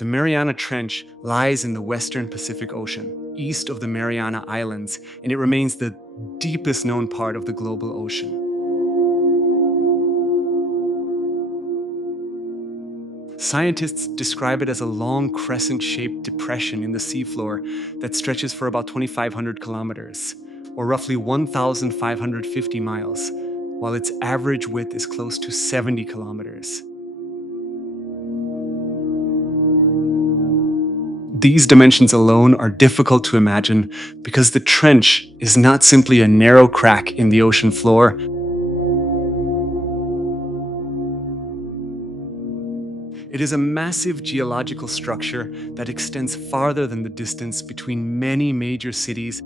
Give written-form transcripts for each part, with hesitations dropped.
The Mariana Trench lies in the western Pacific Ocean, east of the Mariana Islands, and it remains the deepest known part of the global ocean. Scientists describe it as a long crescent-shaped depression in the seafloor that stretches for about 2,500 kilometers, or roughly 1,550 miles, while its average width is close to 70 kilometers. These dimensions alone are difficult to imagine because the trench is not simply a narrow crack in the ocean floor. It is a massive geological structure that extends farther than the distance between many major cities.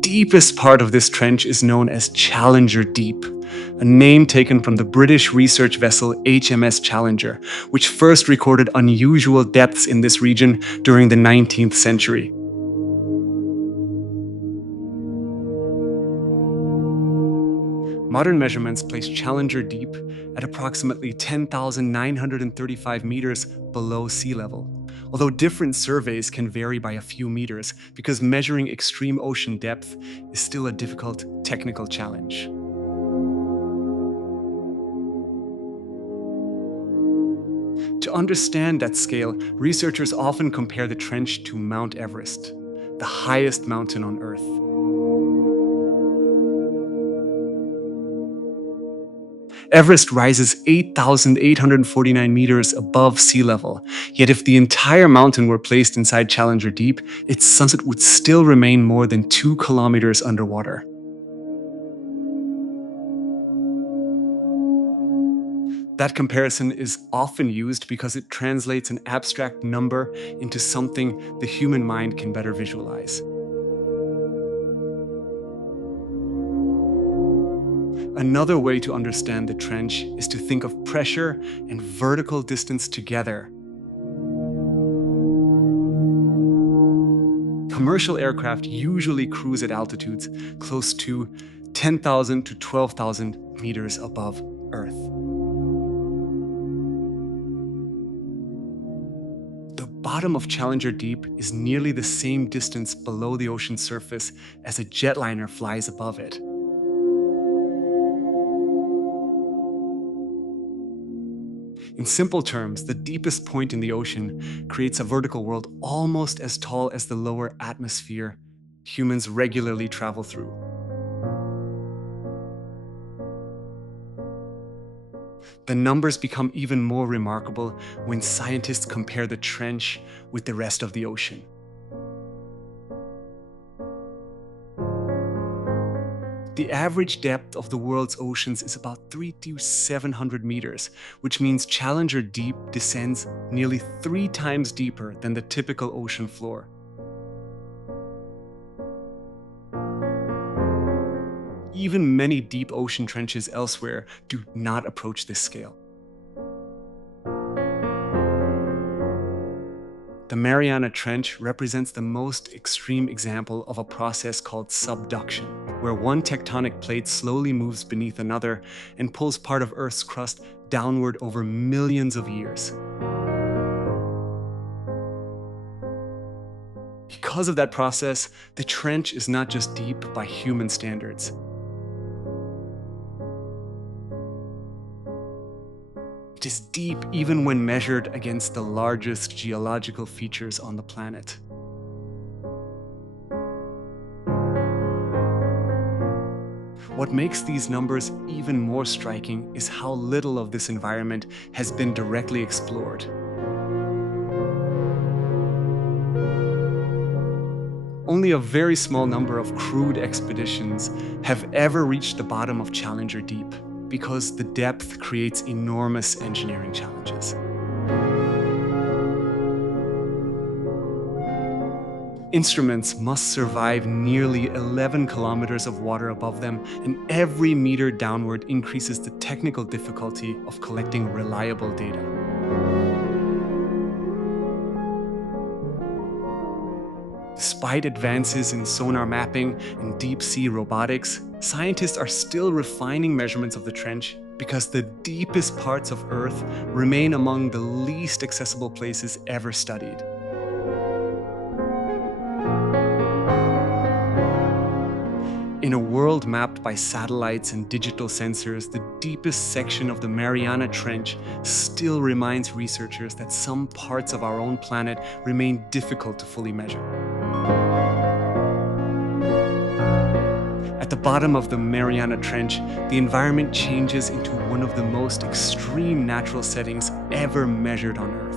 Deepest part of this trench is known as Challenger Deep, a name taken from the British research vessel HMS Challenger, which first recorded unusual depths in this region during the 19th century. Modern measurements place Challenger Deep at approximately 10,935 meters below sea level, although different surveys can vary by a few meters because measuring extreme ocean depth is still a difficult technical challenge. To understand that scale, researchers often compare the trench to Mount Everest, the highest mountain on Earth. Everest rises 8,849 meters above sea level, yet if the entire mountain were placed inside Challenger Deep, its summit would still remain more than 2 kilometers underwater. That comparison is often used because it translates an abstract number into something the human mind can better visualize. Another way to understand the trench is to think of pressure and vertical distance together. Commercial aircraft usually cruise at altitudes close to 10,000 to 12,000 meters above Earth. The bottom of Challenger Deep is nearly the same distance below the ocean surface as a jetliner flies above it. In simple terms, the deepest point in the ocean creates a vertical world almost as tall as the lower atmosphere humans regularly travel through. The numbers become even more remarkable when scientists compare the trench with the rest of the ocean. The average depth of the world's oceans is about 300 to 700 meters, which means Challenger Deep descends nearly 3 times deeper than the typical ocean floor. Even many deep ocean trenches elsewhere do not approach this scale. The Mariana Trench represents the most extreme example of a process called subduction, where one tectonic plate slowly moves beneath another and pulls part of Earth's crust downward over millions of years. Because of that process, the trench is not just deep by human standards. It is deep even when measured against the largest geological features on the planet. What makes these numbers even more striking is how little of this environment has been directly explored. Only a very small number of crewed expeditions have ever reached the bottom of Challenger Deep, because the depth creates enormous engineering challenges. Instruments must survive nearly 11 kilometers of water above them, and every meter downward increases the technical difficulty of collecting reliable data. Despite advances in sonar mapping and deep-sea robotics, scientists are still refining measurements of the trench because the deepest parts of Earth remain among the least accessible places ever studied. In a world mapped by satellites and digital sensors, the deepest section of the Mariana Trench still reminds researchers that some parts of our own planet remain difficult to fully measure. At the bottom of the Mariana Trench, the environment changes into one of the most extreme natural settings ever measured on Earth.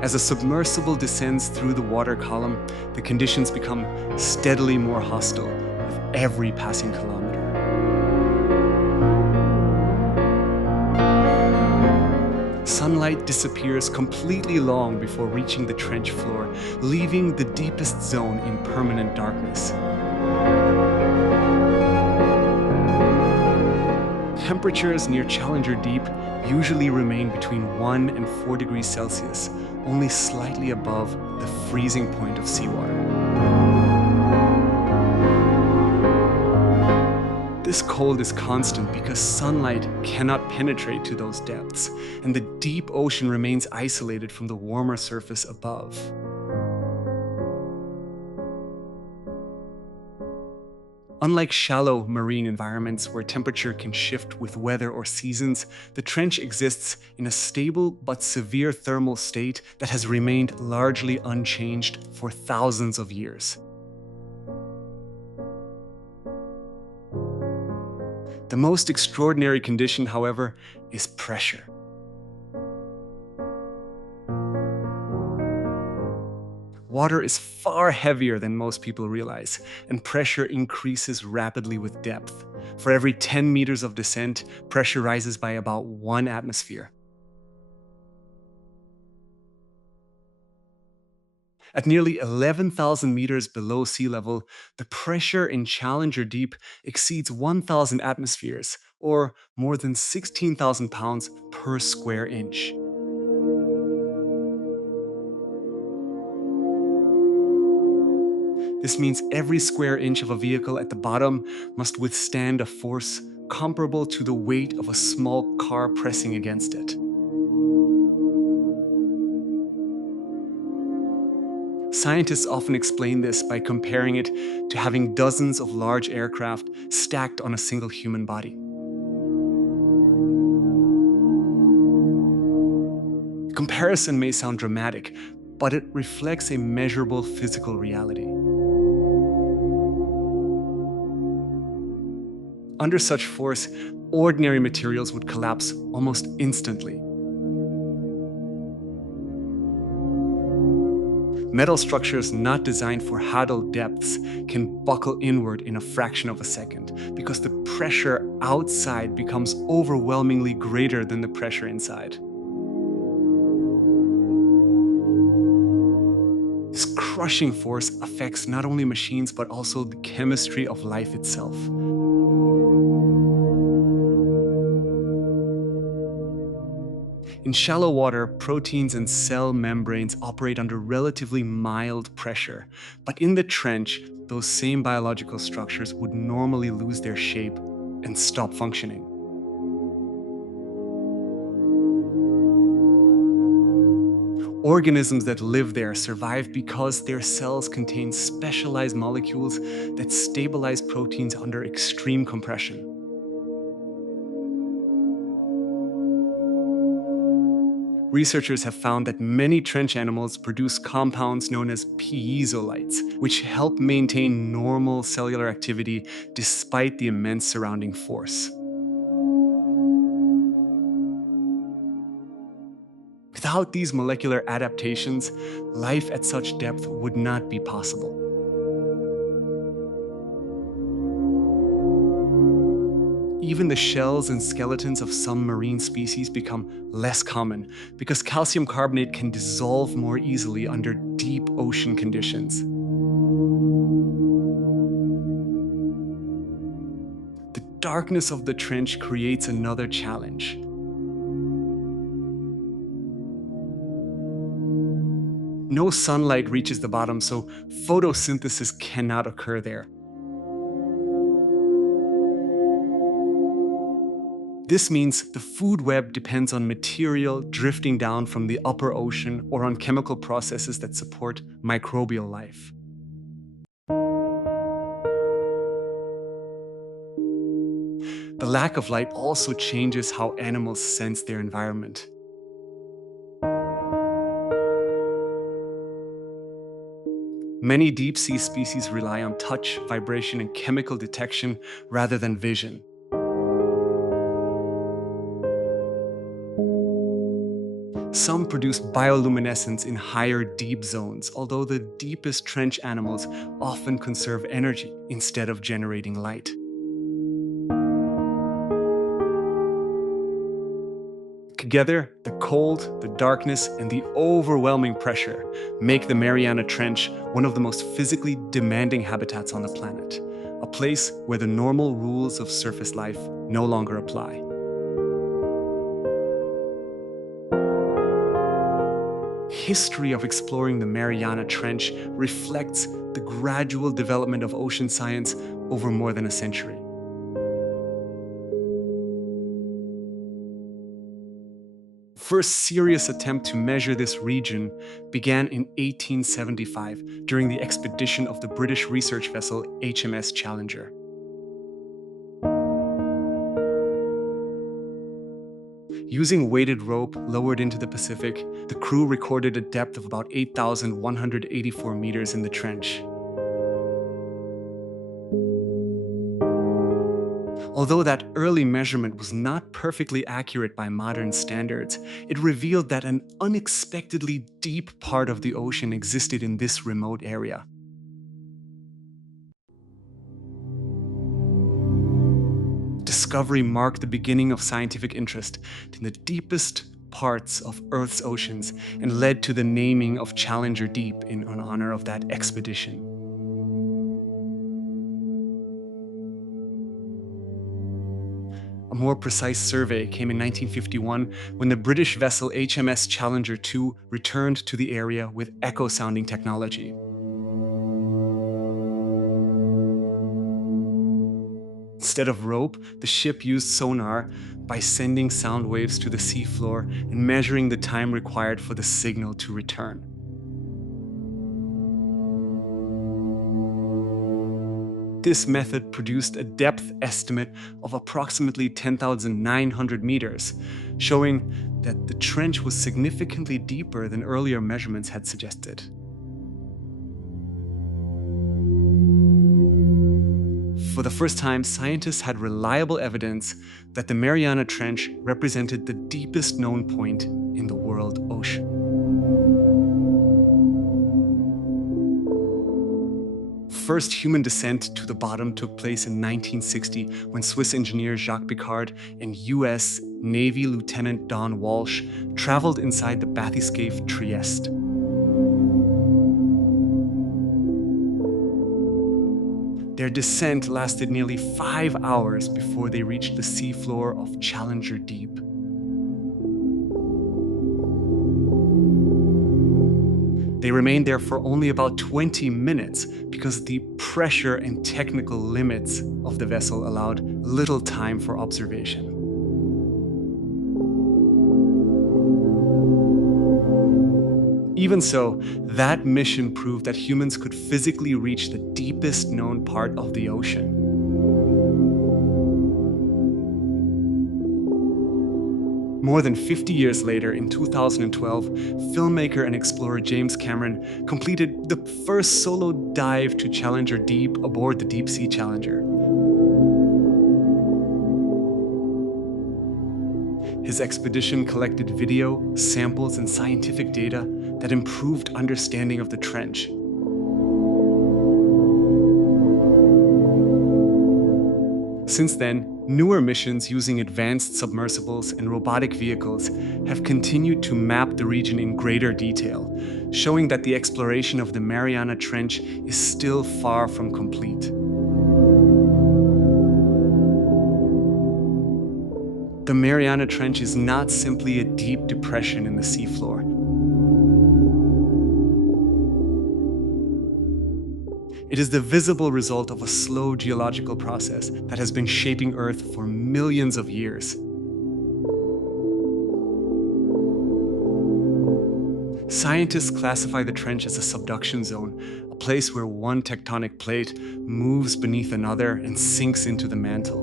As a submersible descends through the water column, the conditions become steadily more hostile with every passing kilometer. Sunlight disappears completely long before reaching the trench floor, leaving the deepest zone in permanent darkness. Temperatures near Challenger Deep usually remain between 1 and 4 degrees Celsius, only slightly above the freezing point of seawater. This cold is constant because sunlight cannot penetrate to those depths, and the deep ocean remains isolated from the warmer surface above. Unlike shallow marine environments where temperature can shift with weather or seasons, the trench exists in a stable but severe thermal state that has remained largely unchanged for thousands of years. The most extraordinary condition, however, is pressure. Water is far heavier than most people realize, and pressure increases rapidly with depth. For every 10 meters of descent, pressure rises by about 1 atmosphere. At nearly 11,000 meters below sea level, the pressure in Challenger Deep exceeds 1,000 atmospheres, or more than 16,000 pounds per square inch. This means every square inch of a vehicle at the bottom must withstand a force comparable to the weight of a small car pressing against it. Scientists often explain this by comparing it to having dozens of large aircraft stacked on a single human body. The comparison may sound dramatic, but it reflects a measurable physical reality. Under such force, ordinary materials would collapse almost instantly. Metal structures not designed for Hadal depths can buckle inward in a fraction of a second because the pressure outside becomes overwhelmingly greater than the pressure inside. This crushing force affects not only machines but also the chemistry of life itself. In shallow water, proteins and cell membranes operate under relatively mild pressure, but in the trench, those same biological structures would normally lose their shape and stop functioning. Organisms that live there survive because their cells contain specialized molecules that stabilize proteins under extreme compression. Researchers have found that many trench animals produce compounds known as piezolites, which help maintain normal cellular activity despite the immense surrounding force. Without these molecular adaptations, life at such depth would not be possible. Even the shells and skeletons of some marine species become less common because calcium carbonate can dissolve more easily under deep ocean conditions. The darkness of the trench creates another challenge. No sunlight reaches the bottom, so photosynthesis cannot occur there. This means the food web depends on material drifting down from the upper ocean or on chemical processes that support microbial life. The lack of light also changes how animals sense their environment. Many deep-sea species rely on touch, vibration, and chemical detection rather than vision. Some produce bioluminescence in higher deep zones, although the deepest trench animals often conserve energy instead of generating light. Together, the cold, the darkness, and the overwhelming pressure make the Mariana Trench one of the most physically demanding habitats on the planet, a place where the normal rules of surface life no longer apply. History of exploring the Mariana Trench reflects the gradual development of ocean science over more than a century. First serious attempt to measure this region began in 1875 during the expedition of the British research vessel HMS Challenger. Using weighted rope lowered into the Pacific, the crew recorded a depth of about 8,184 meters in the trench. Although that early measurement was not perfectly accurate by modern standards, it revealed that an unexpectedly deep part of the ocean existed in this remote area. Discovery marked the beginning of scientific interest in the deepest parts of Earth's oceans and led to the naming of Challenger Deep in honor of that expedition. A more precise survey came in 1951 when the British vessel HMS Challenger 2 returned to the area with echo-sounding technology. Instead of rope, the ship used sonar by sending sound waves to the seafloor and measuring the time required for the signal to return. This method produced a depth estimate of approximately 10,900 meters, showing that the trench was significantly deeper than earlier measurements had suggested. For the first time, scientists had reliable evidence that the Mariana Trench represented the deepest known point in the world ocean. First human descent to the bottom took place in 1960 when Swiss engineer Jacques Piccard and US Navy Lieutenant Don Walsh traveled inside the bathyscaphe Trieste. Their descent lasted nearly 5 hours before they reached the seafloor of Challenger Deep. They remained there for only about 20 minutes because the pressure and technical limits of the vessel allowed little time for observation. Even so, that mission proved that humans could physically reach the deepest known part of the ocean. More than 50 years later, in 2012, filmmaker and explorer James Cameron completed the first solo dive to Challenger Deep aboard the Deep Sea Challenger. His expedition collected video, samples, and scientific data that improved understanding of the trench. Since then, newer missions using advanced submersibles and robotic vehicles have continued to map the region in greater detail, showing that the exploration of the Mariana Trench is still far from complete. The Mariana Trench is not simply a deep depression in the seafloor. It is the visible result of a slow geological process that has been shaping Earth for millions of years. Scientists classify the trench as a subduction zone, a place where one tectonic plate moves beneath another and sinks into the mantle.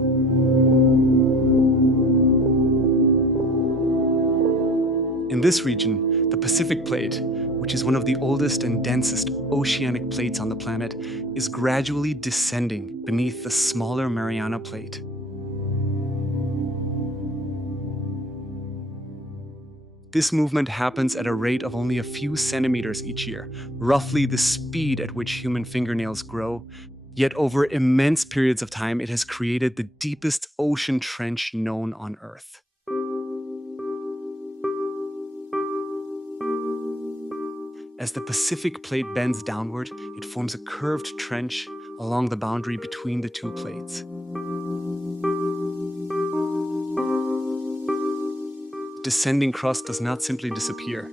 In this region, the Pacific Plate, which is one of the oldest and densest oceanic plates on the planet, is gradually descending beneath the smaller Mariana Plate. This movement happens at a rate of only a few centimeters each year, roughly the speed at which human fingernails grow. Yet over immense periods of time, it has created the deepest ocean trench known on Earth. As the Pacific Plate bends downward, it forms a curved trench along the boundary between the two plates. Descending crust does not simply disappear.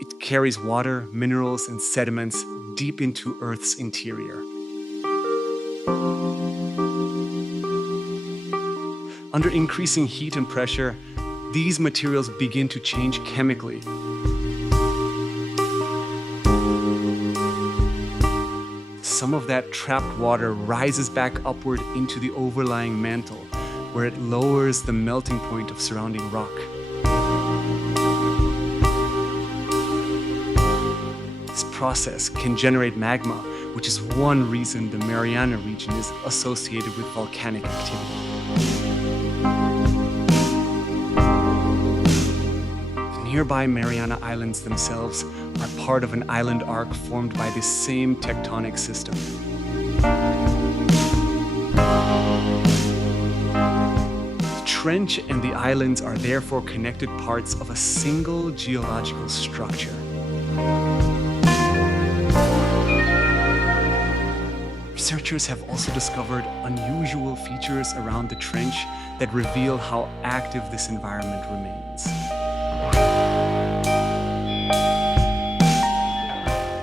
It carries water, minerals, and sediments deep into Earth's interior. Under increasing heat and pressure, these materials begin to change chemically. Some of that trapped water rises back upward into the overlying mantle, where it lowers the melting point of surrounding rock. This process can generate magma, which is one reason the Mariana region is associated with volcanic activity. The nearby Mariana Islands themselves are part of an island arc formed by this same tectonic system. The trench and the islands are therefore connected parts of a single geological structure. Researchers have also discovered unusual features around the trench that reveal how active this environment remains.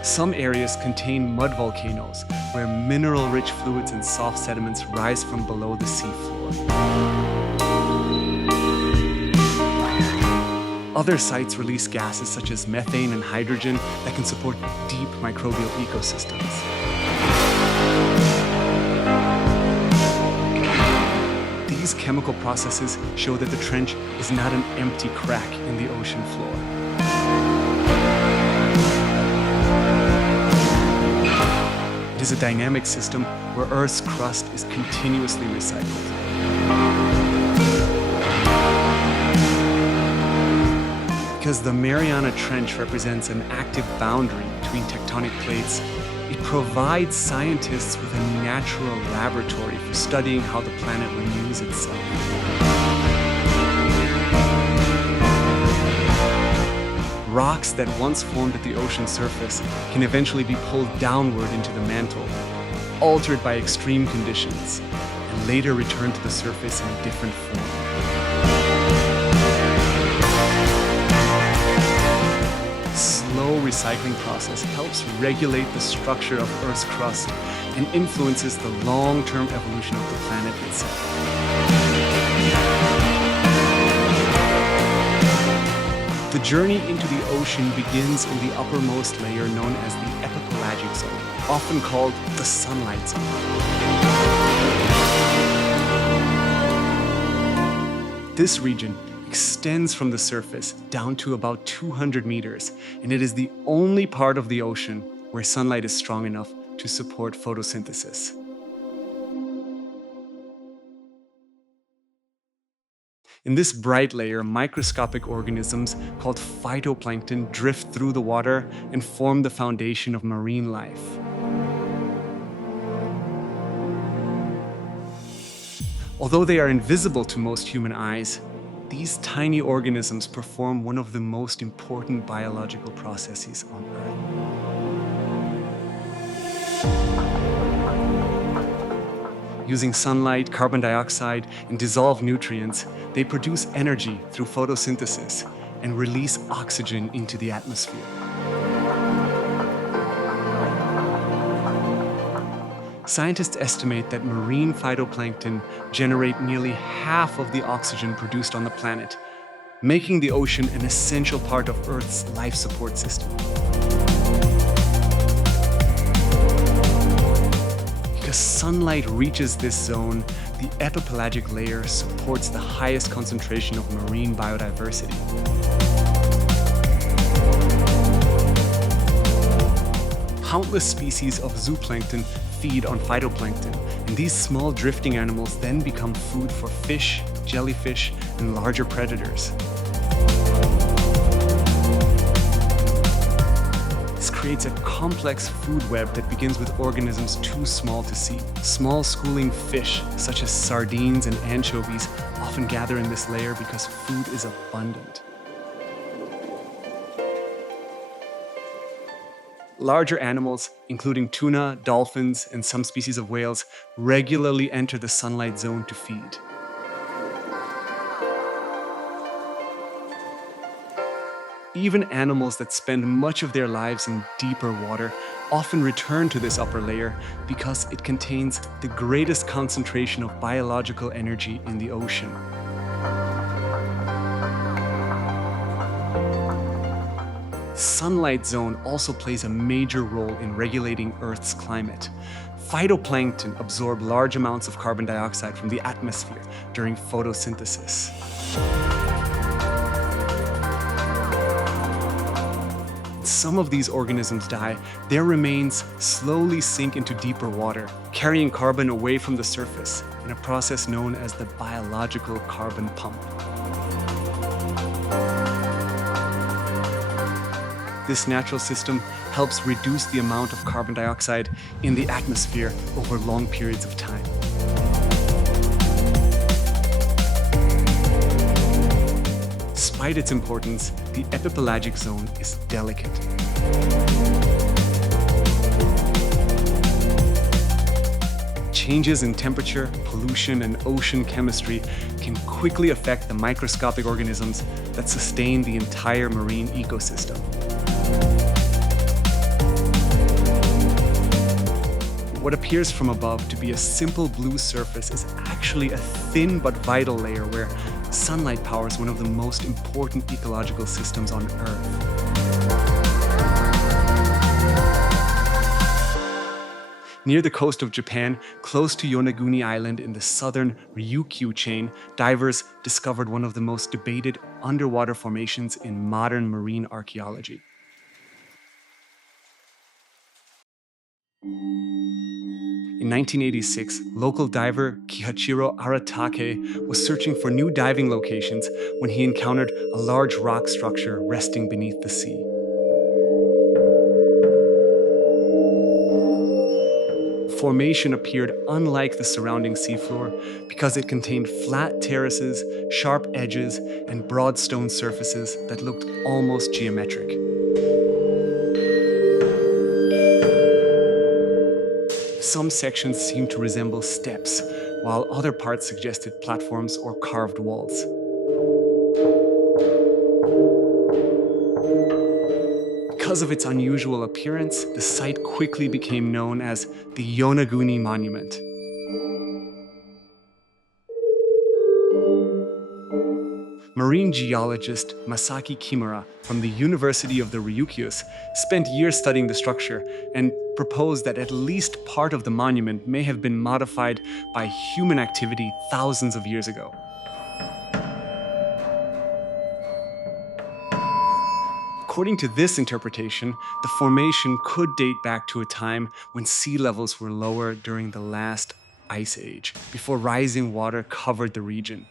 Some areas contain mud volcanoes, where mineral-rich fluids and soft sediments rise from below the seafloor. Other sites release gases such as methane and hydrogen that can support deep microbial ecosystems. These chemical processes show that the trench is not an empty crack in the ocean floor. It is a dynamic system where Earth's crust is continuously recycled. Because the Mariana Trench represents an active boundary between tectonic plates, it provides scientists with a natural laboratory for studying how the planet renews itself. Rocks that once formed at the ocean surface can eventually be pulled downward into the mantle, altered by extreme conditions, and later return to the surface in a different form. Slow recycling process helps regulate the structure of Earth's crust and influences the long-term evolution of the planet itself. The journey into the ocean begins in the uppermost layer known as the epipelagic zone, often called the sunlight zone. This region extends from the surface down to about 200 meters, and it is the only part of the ocean where sunlight is strong enough to support photosynthesis. In this bright layer, microscopic organisms called phytoplankton drift through the water and form the foundation of marine life. Although they are invisible to most human eyes, these tiny organisms perform one of the most important biological processes on Earth. Using sunlight, carbon dioxide, and dissolved nutrients, they produce energy through photosynthesis and release oxygen into the atmosphere. Scientists estimate that marine phytoplankton generate nearly half of the oxygen produced on the planet, making the ocean an essential part of Earth's life support system. Because sunlight reaches this zone, the epipelagic layer supports the highest concentration of marine biodiversity. Countless species of zooplankton feed on phytoplankton, and these small drifting animals then become food for fish, jellyfish, and larger predators. This creates a complex food web that begins with organisms too small to see. Small schooling fish, such as sardines and anchovies, often gather in this layer because food is abundant. Larger animals, including tuna, dolphins, and some species of whales, regularly enter the sunlight zone to feed. Even animals that spend much of their lives in deeper water often return to this upper layer because it contains the greatest concentration of biological energy in the ocean. Sunlight zone also plays a major role in regulating Earth's climate. Phytoplankton absorb large amounts of carbon dioxide from the atmosphere during photosynthesis. Some of these organisms die, their remains slowly sink into deeper water, carrying carbon away from the surface in a process known as the biological carbon pump. This natural system helps reduce the amount of carbon dioxide in the atmosphere over long periods of time. Despite its importance, the epipelagic zone is delicate. Changes in temperature, pollution, and ocean chemistry can quickly affect the microscopic organisms that sustain the entire marine ecosystem. What appears from above to be a simple blue surface is actually a thin but vital layer where sunlight powers one of the most important ecological systems on Earth. Near the coast of Japan, close to Yonaguni Island in the southern Ryukyu chain, divers discovered one of the most debated underwater formations in modern marine archaeology. In 1986, local diver Kihachiro Aratake was searching for new diving locations when he encountered a large rock structure resting beneath the sea. The formation appeared unlike the surrounding seafloor because it contained flat terraces, sharp edges, and broad stone surfaces that looked almost geometric. Some sections seemed to resemble steps, while other parts suggested platforms or carved walls. Because of its unusual appearance, the site quickly became known as the Yonaguni Monument. Marine geologist Masaki Kimura from the University of the Ryukyus spent years studying the structure and proposed that at least part of the monument may have been modified by human activity thousands of years ago. According to this interpretation, the formation could date back to a time when sea levels were lower during the last ice age, before rising water covered the region.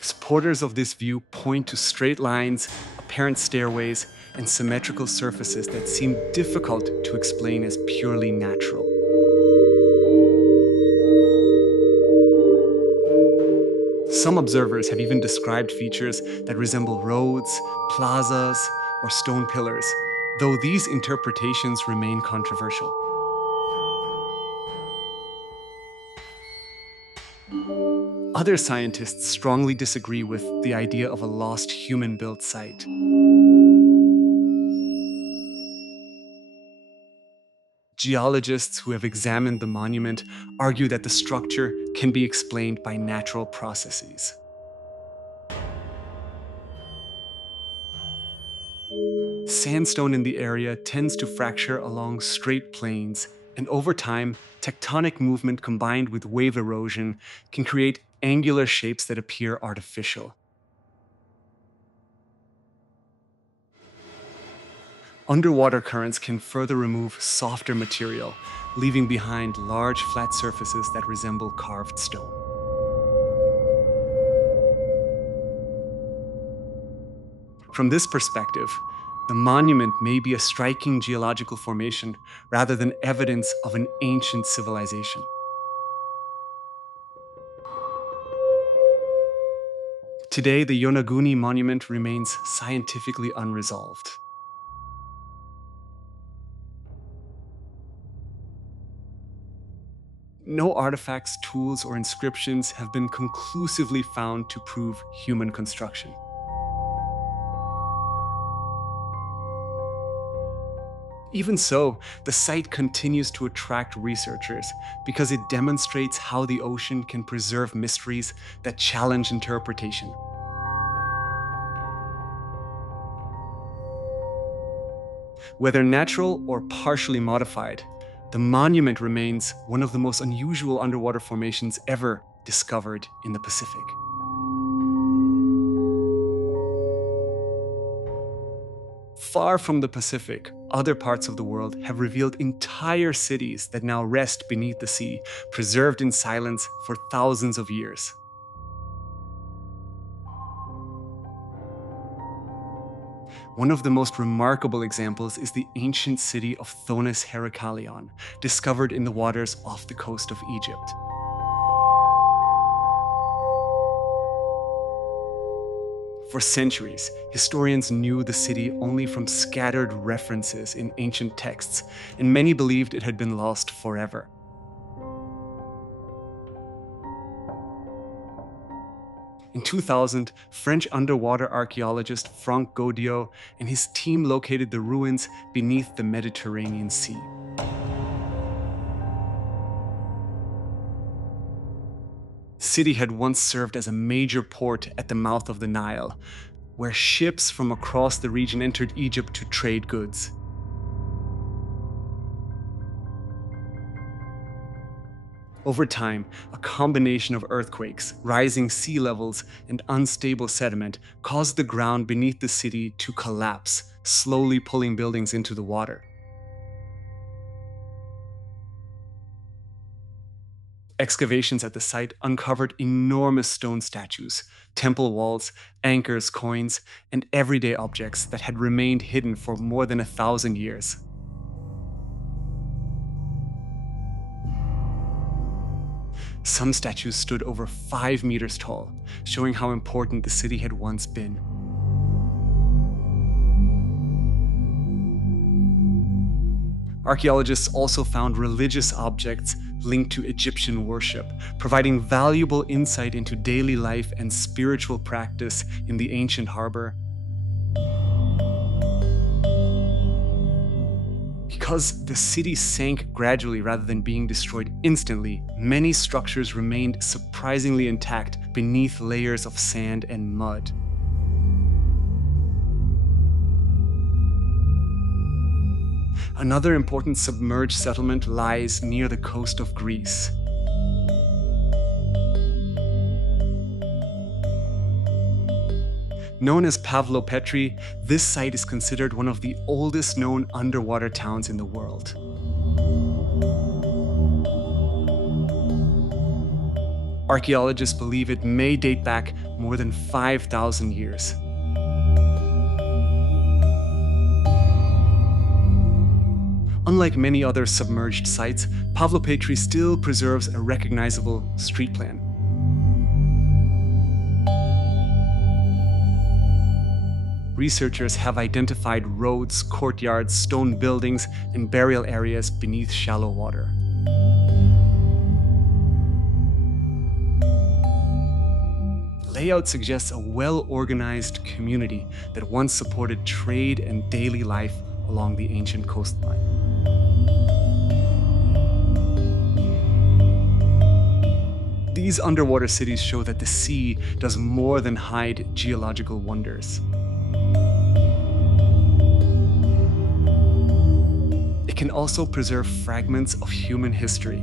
Supporters of this view point to straight lines, apparent stairways, and symmetrical surfaces that seem difficult to explain as purely natural. Some observers have even described features that resemble roads, plazas, or stone pillars, though these interpretations remain controversial. Other scientists strongly disagree with the idea of a lost human-built site. Geologists who have examined the monument argue that the structure can be explained by natural processes. Sandstone in the area tends to fracture along straight planes, and over time, tectonic movement combined with wave erosion can create angular shapes that appear artificial. Underwater currents can further remove softer material, leaving behind large flat surfaces that resemble carved stone. From this perspective, the monument may be a striking geological formation rather than evidence of an ancient civilization. Today, the Yonaguni monument remains scientifically unresolved. No artifacts, tools, or inscriptions have been conclusively found to prove human construction. Even so, the site continues to attract researchers because it demonstrates how the ocean can preserve mysteries that challenge interpretation. Whether natural or partially modified, the monument remains one of the most unusual underwater formations ever discovered in the Pacific. Far from the Pacific, other parts of the world have revealed entire cities that now rest beneath the sea, preserved in silence for thousands of years. One of the most remarkable examples is the ancient city of Thonis Heracleion, discovered in the waters off the coast of Egypt. For centuries, historians knew the city only from scattered references in ancient texts, and many believed it had been lost forever. In 2000, French underwater archaeologist Franck Gaudiot and his team located the ruins beneath the Mediterranean Sea. The city had once served as a major port at the mouth of the Nile, where ships from across the region entered Egypt to trade goods. Over time, a combination of earthquakes, rising sea levels, and unstable sediment caused the ground beneath the city to collapse, slowly pulling buildings into the water. Excavations at the site uncovered enormous stone statues, temple walls, anchors, coins, and everyday objects that had remained hidden for more than 1,000 years. Some statues stood over 5 meters tall, showing how important the city had once been. Archaeologists also found religious objects linked to Egyptian worship, providing valuable insight into daily life and spiritual practice in the ancient harbor. Because the city sank gradually rather than being destroyed instantly, many structures remained surprisingly intact beneath layers of sand and mud. Another important submerged settlement lies near the coast of Greece. Known as Pavlopetri, this site is considered one of the oldest known underwater towns in the world. Archaeologists believe it may date back more than 5,000 years. Unlike many other submerged sites, Pavlopetri still preserves a recognizable street plan. Researchers have identified roads, courtyards, stone buildings, and burial areas beneath shallow water. Layout suggests a well-organized community that once supported trade and daily life along the ancient coastline. These underwater cities show that the sea does more than hide geological wonders. It can also preserve fragments of human history.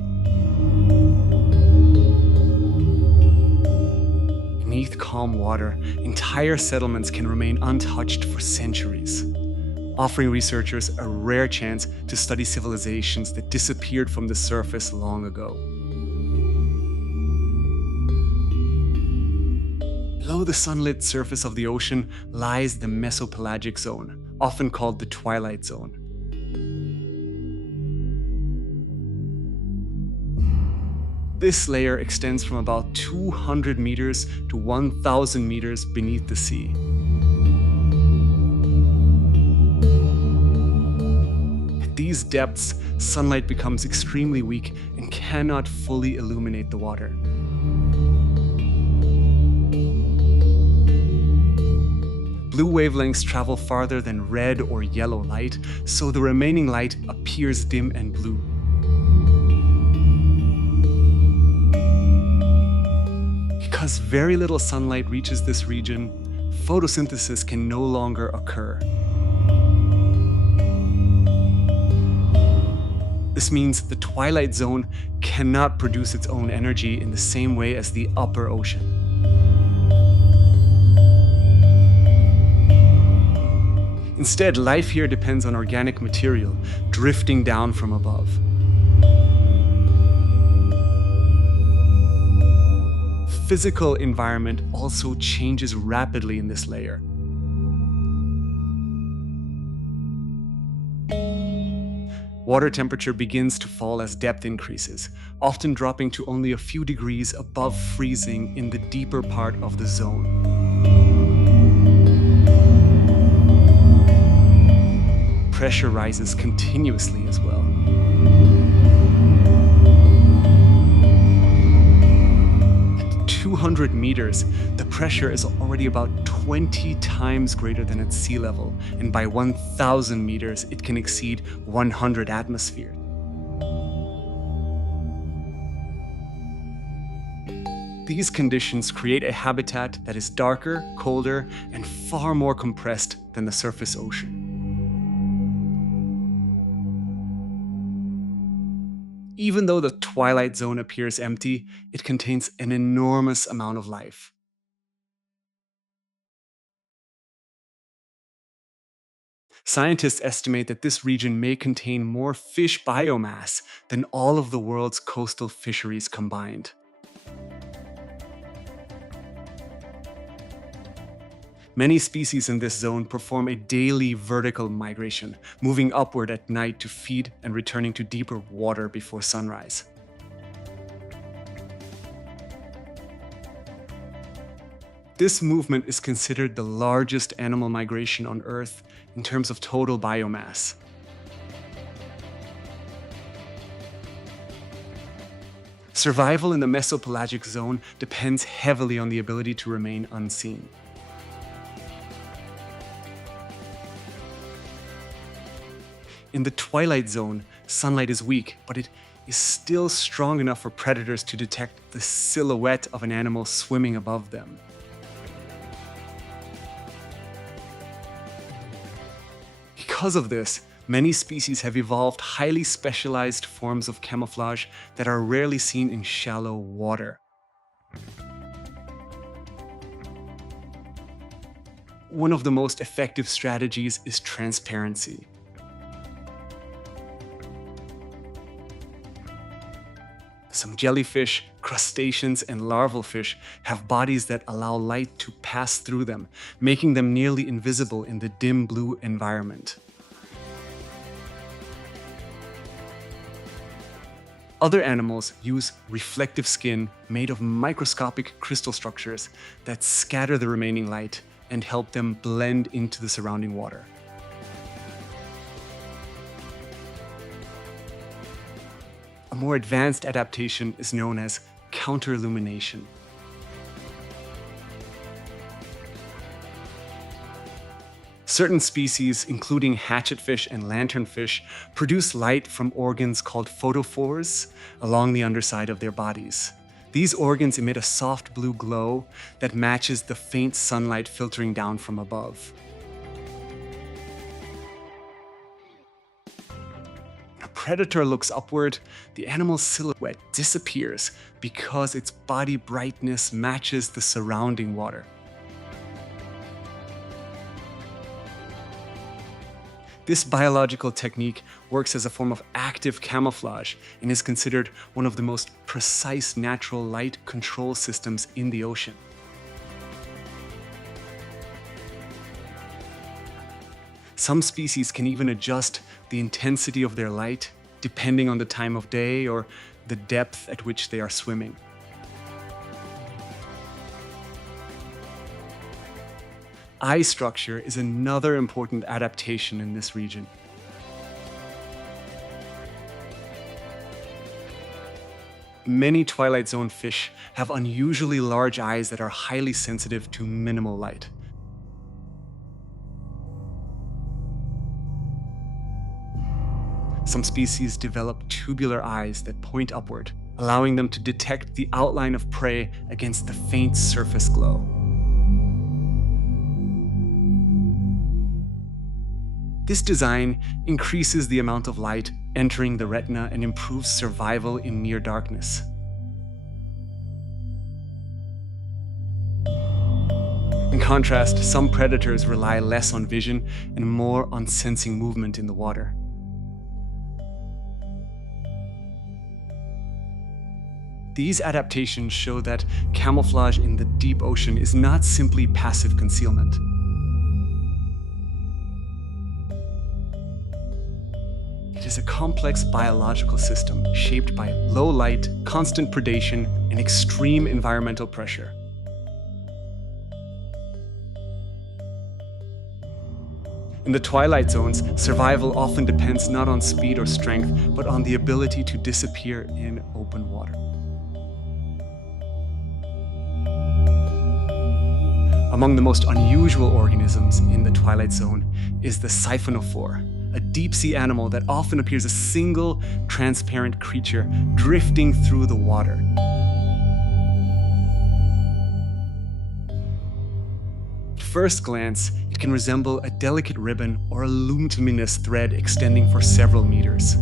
Beneath calm water, entire settlements can remain untouched for centuries, offering researchers a rare chance to study civilizations that disappeared from the surface long ago. Below the sunlit surface of the ocean lies the mesopelagic zone, often called the twilight zone. This layer extends from about 200 meters to 1,000 meters beneath the sea. At these depths, sunlight becomes extremely weak and cannot fully illuminate the water. Blue wavelengths travel farther than red or yellow light, so the remaining light appears dim and blue. Because very little sunlight reaches this region, photosynthesis can no longer occur. This means the twilight zone cannot produce its own energy in the same way as the upper ocean. Instead, life here depends on organic material drifting down from above. Physical environment also changes rapidly in this layer. Water temperature begins to fall as depth increases, often dropping to only a few degrees above freezing in the deeper part of the zone. Pressure rises continuously as well. At 200 meters, the pressure is already about 20 times greater than at sea level, and by 1,000 meters, it can exceed 100 atmospheres. These conditions create a habitat that is darker, colder, and far more compressed than the surface ocean. Even though the twilight zone appears empty, it contains an enormous amount of life. Scientists estimate that this region may contain more fish biomass than all of the world's coastal fisheries combined. Many species in this zone perform a daily vertical migration, moving upward at night to feed and returning to deeper water before sunrise. This movement is considered the largest animal migration on Earth in terms of total biomass. Survival in the mesopelagic zone depends heavily on the ability to remain unseen. In the twilight zone, sunlight is weak, but it is still strong enough for predators to detect the silhouette of an animal swimming above them. Because of this, many species have evolved highly specialized forms of camouflage that are rarely seen in shallow water. One of the most effective strategies is transparency. Some jellyfish, crustaceans, and larval fish have bodies that allow light to pass through them, making them nearly invisible in the dim blue environment. Other animals use reflective skin made of microscopic crystal structures that scatter the remaining light and help them blend into the surrounding water. A more advanced adaptation is known as counterillumination. Certain species, including hatchetfish and lanternfish, produce light from organs called photophores along the underside of their bodies. These organs emit a soft blue glow that matches the faint sunlight filtering down from above. When a predator looks upward, the animal's silhouette disappears because its body brightness matches the surrounding water. This biological technique works as a form of active camouflage and is considered one of the most precise natural light control systems in the ocean. Some species can even adjust the intensity of their light depending on the time of day or the depth at which they are swimming. Eye structure is another important adaptation in this region. Many Twilight Zone fish have unusually large eyes that are highly sensitive to minimal light. Some species develop tubular eyes that point upward, allowing them to detect the outline of prey against the faint surface glow. This design increases the amount of light entering the retina and improves survival in near darkness. In contrast, some predators rely less on vision and more on sensing movement in the water. These adaptations show that camouflage in the deep ocean is not simply passive concealment. It is a complex biological system shaped by low light, constant predation, and extreme environmental pressure. In the twilight zones, survival often depends not on speed or strength, but on the ability to disappear in open water. Among the most unusual organisms in the twilight zone is the siphonophore, a deep-sea animal that often appears a single, transparent creature drifting through the water. At first glance, it can resemble a delicate ribbon or a luminous thread extending for several meters.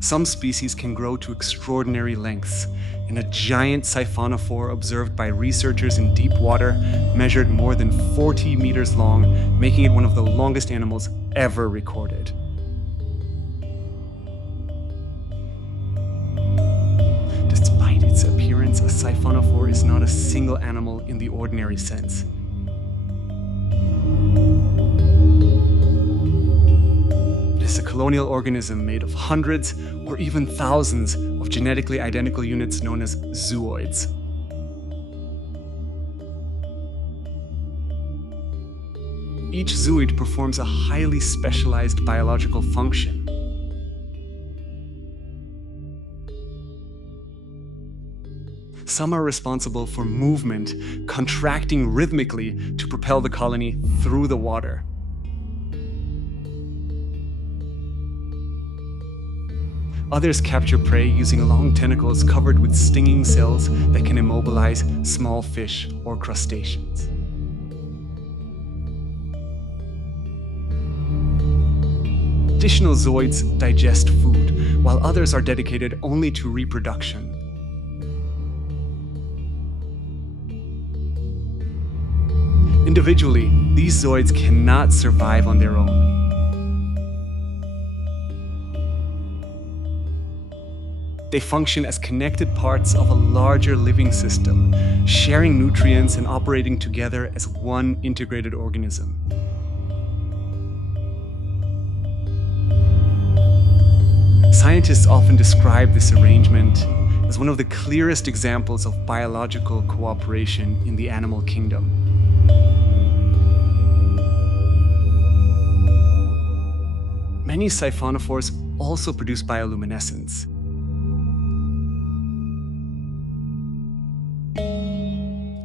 Some species can grow to extraordinary lengths, and a giant siphonophore observed by researchers in deep water measured more than 40 meters long, making it one of the longest animals ever recorded. Despite its appearance, a siphonophore is not a single animal in the ordinary sense. It is a colonial organism made of hundreds or even thousands of genetically identical units known as zooids. Each zooid performs a highly specialized biological function. Some are responsible for movement, contracting rhythmically to propel the colony through the water. Others capture prey using long tentacles covered with stinging cells that can immobilize small fish or crustaceans. Additional zooids digest food, while others are dedicated only to reproduction. Individually, these zooids cannot survive on their own. They function as connected parts of a larger living system, sharing nutrients and operating together as one integrated organism. Scientists often describe this arrangement as one of the clearest examples of biological cooperation in the animal kingdom. Many siphonophores also produce bioluminescence.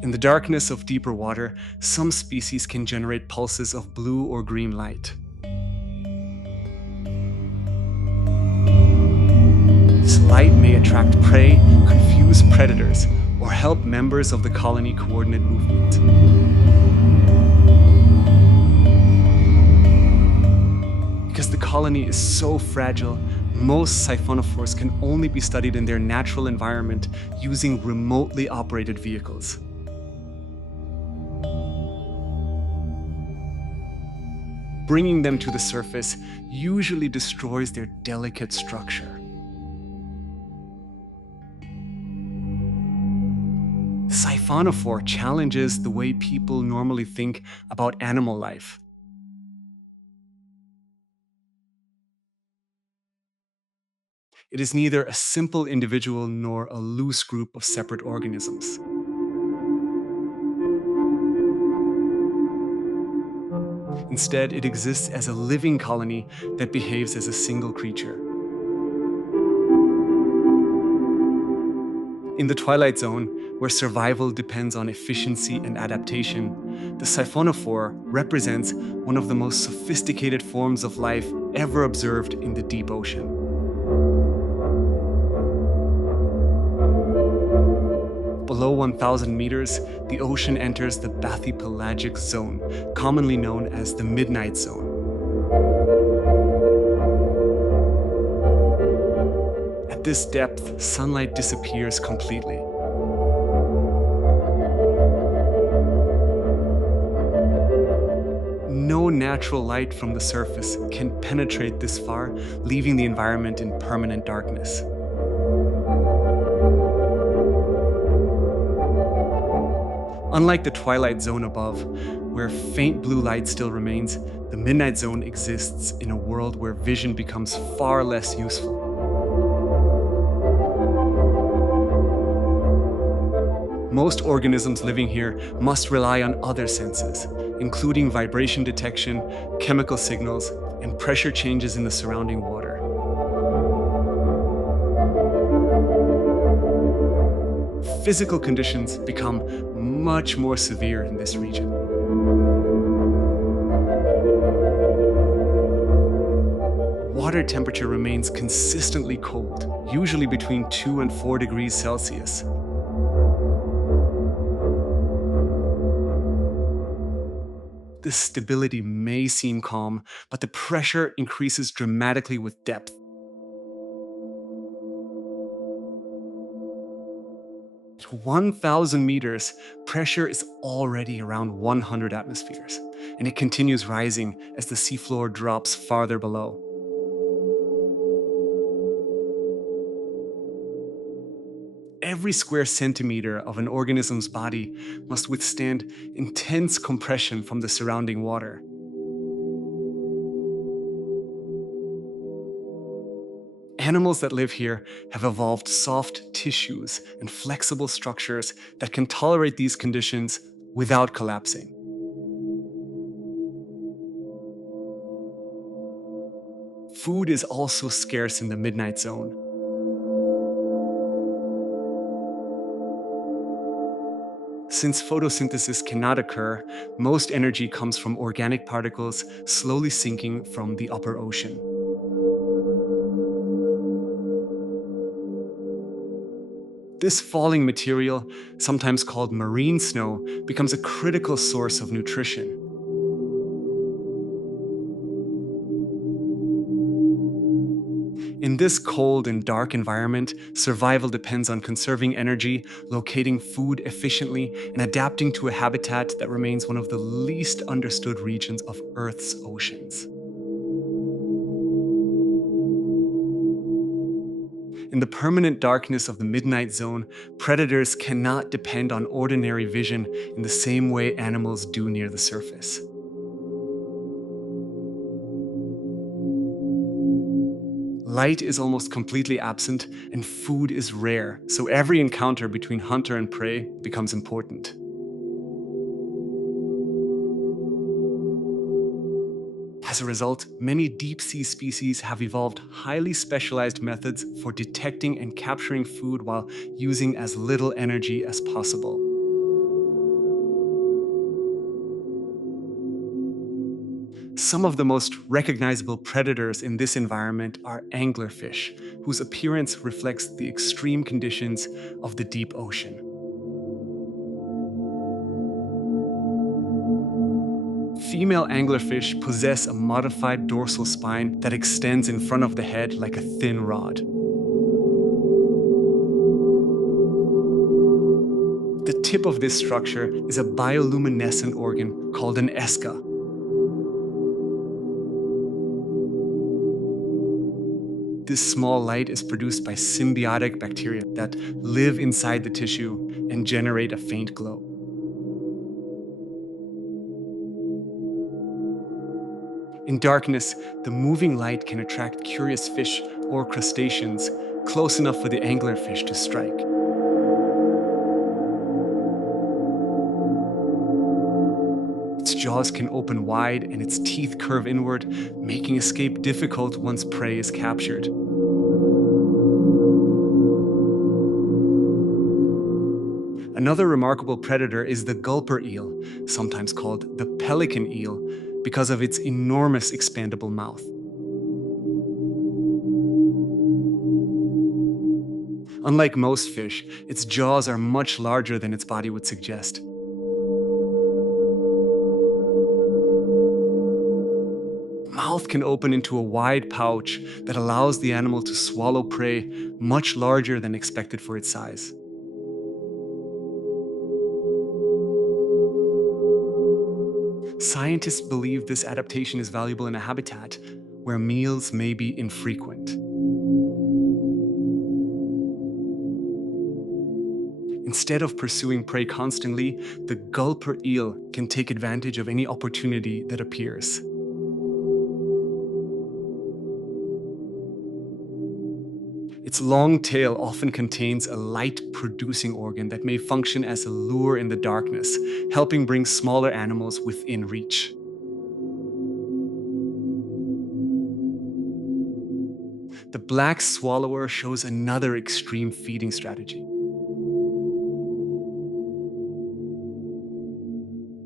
In the darkness of deeper water, some species can generate pulses of blue or green light. light may attract prey, confuse predators, or help members of the colony coordinate movement. Because the colony is so fragile, most siphonophores can only be studied in their natural environment using remotely operated vehicles. Bringing them to the surface usually destroys their delicate structure. The siphonophore challenges the way people normally think about animal life. It is neither a simple individual nor a loose group of separate organisms. Instead, it exists as a living colony that behaves as a single creature. In the twilight zone, where survival depends on efficiency and adaptation, the siphonophore represents one of the most sophisticated forms of life ever observed in the deep ocean. Below 1,000 meters, the ocean enters the bathypelagic zone, commonly known as the midnight zone. At this depth, sunlight disappears completely. No natural light from the surface can penetrate this far, leaving the environment in permanent darkness. Unlike the twilight zone above, where faint blue light still remains, the midnight zone exists in a world where vision becomes far less useful. Most organisms living here must rely on other senses, including vibration detection, chemical signals, and pressure changes in the surrounding water. Physical conditions become much more severe in this region. Water temperature remains consistently cold, usually between 2 and 4 degrees Celsius. This stability may seem calm, but the pressure increases dramatically with depth. At 1,000 meters, pressure is already around 100 atmospheres, and it continues rising as the seafloor drops farther below. Every square centimeter of an organism's body must withstand intense compression from the surrounding water. Animals that live here have evolved soft tissues and flexible structures that can tolerate these conditions without collapsing. Food is also scarce in the midnight zone. Since photosynthesis cannot occur, most energy comes from organic particles slowly sinking from the upper ocean. This falling material, sometimes called marine snow, becomes a critical source of nutrition. In this cold and dark environment, survival depends on conserving energy, locating food efficiently, and adapting to a habitat that remains one of the least understood regions of Earth's oceans. In the permanent darkness of the midnight zone, predators cannot depend on ordinary vision in the same way animals do near the surface. Light is almost completely absent, and food is rare, so every encounter between hunter and prey becomes important. As a result, many deep-sea species have evolved highly specialized methods for detecting and capturing food while using as little energy as possible. Some of the most recognizable predators in this environment are anglerfish, whose appearance reflects the extreme conditions of the deep ocean. Female anglerfish possess a modified dorsal spine that extends in front of the head like a thin rod. The tip of this structure is a bioluminescent organ called an esca. This small light is produced by symbiotic bacteria that live inside the tissue and generate a faint glow. In darkness, the moving light can attract curious fish or crustaceans close enough for the anglerfish to strike. Its jaws can open wide and its teeth curve inward, making escape difficult once prey is captured. Another remarkable predator is the gulper eel, sometimes called the pelican eel, because of its enormous expandable mouth. Unlike most fish, its jaws are much larger than its body would suggest. Mouth can open into a wide pouch that allows the animal to swallow prey much larger than expected for its size. Scientists believe this adaptation is valuable in a habitat where meals may be infrequent. Instead of pursuing prey constantly, the gulper eel can take advantage of any opportunity that appears. Its long tail often contains a light-producing organ that may function as a lure in the darkness, helping bring smaller animals within reach. The black swallower shows another extreme feeding strategy.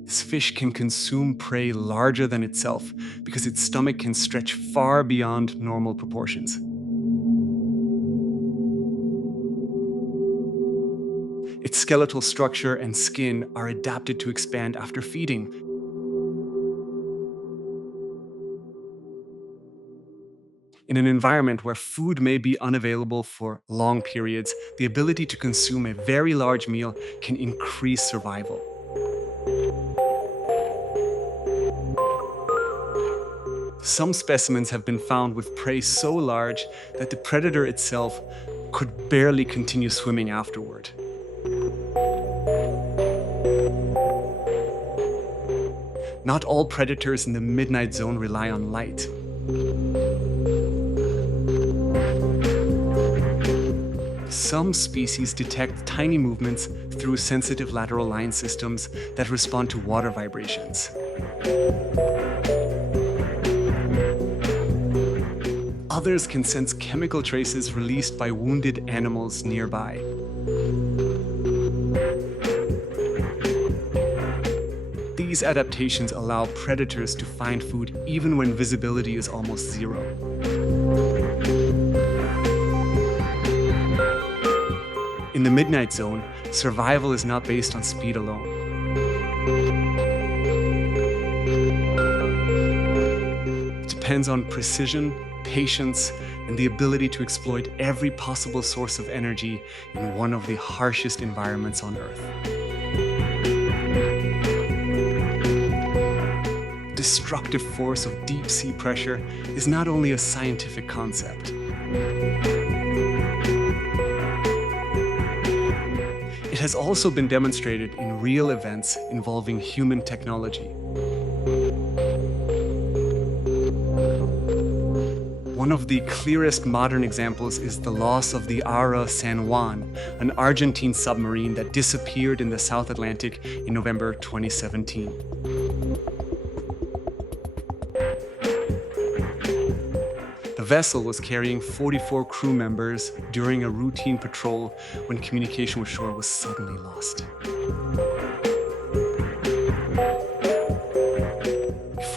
This fish can consume prey larger than itself because its stomach can stretch far beyond normal proportions. Its skeletal structure and skin are adapted to expand after feeding. In an environment where food may be unavailable for long periods, the ability to consume a very large meal can increase survival. Some specimens have been found with prey so large that the predator itself could barely continue swimming afterward. Not all predators in the midnight zone rely on light. Some species detect tiny movements through sensitive lateral line systems that respond to water vibrations. Others can sense chemical traces released by wounded animals nearby. These adaptations allow predators to find food even when visibility is almost zero. In the midnight zone, survival is not based on speed alone. It depends on precision, patience, and the ability to exploit every possible source of energy in one of the harshest environments on Earth. The destructive force of deep sea pressure is not only a scientific concept. It has also been demonstrated in real events involving human technology. One of the clearest modern examples is the loss of the Ara San Juan, an Argentine submarine that disappeared in the South Atlantic in November 2017. The vessel was carrying 44 crew members during a routine patrol when communication with shore was suddenly lost.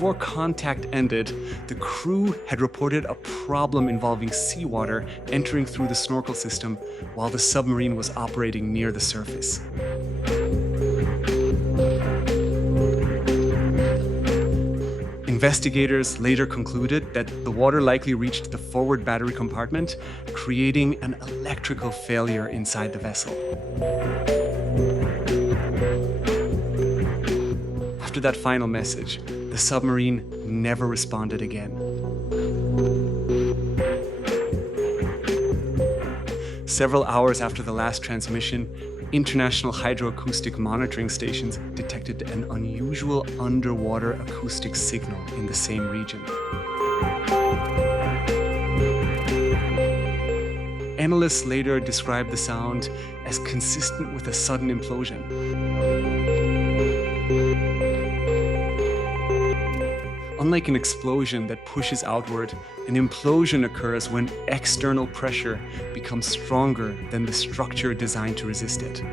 Before contact ended, the crew had reported a problem involving seawater entering through the snorkel system while the submarine was operating near the surface. Investigators later concluded that the water likely reached the forward battery compartment, creating an electrical failure inside the vessel. After that final message, the submarine never responded again. Several hours after the last transmission, international hydroacoustic monitoring stations detected an unusual underwater acoustic signal in the same region. Analysts later described the sound as consistent with a sudden implosion. Unlike an explosion that pushes outward, an implosion occurs when external pressure becomes stronger than the structure designed to resist it.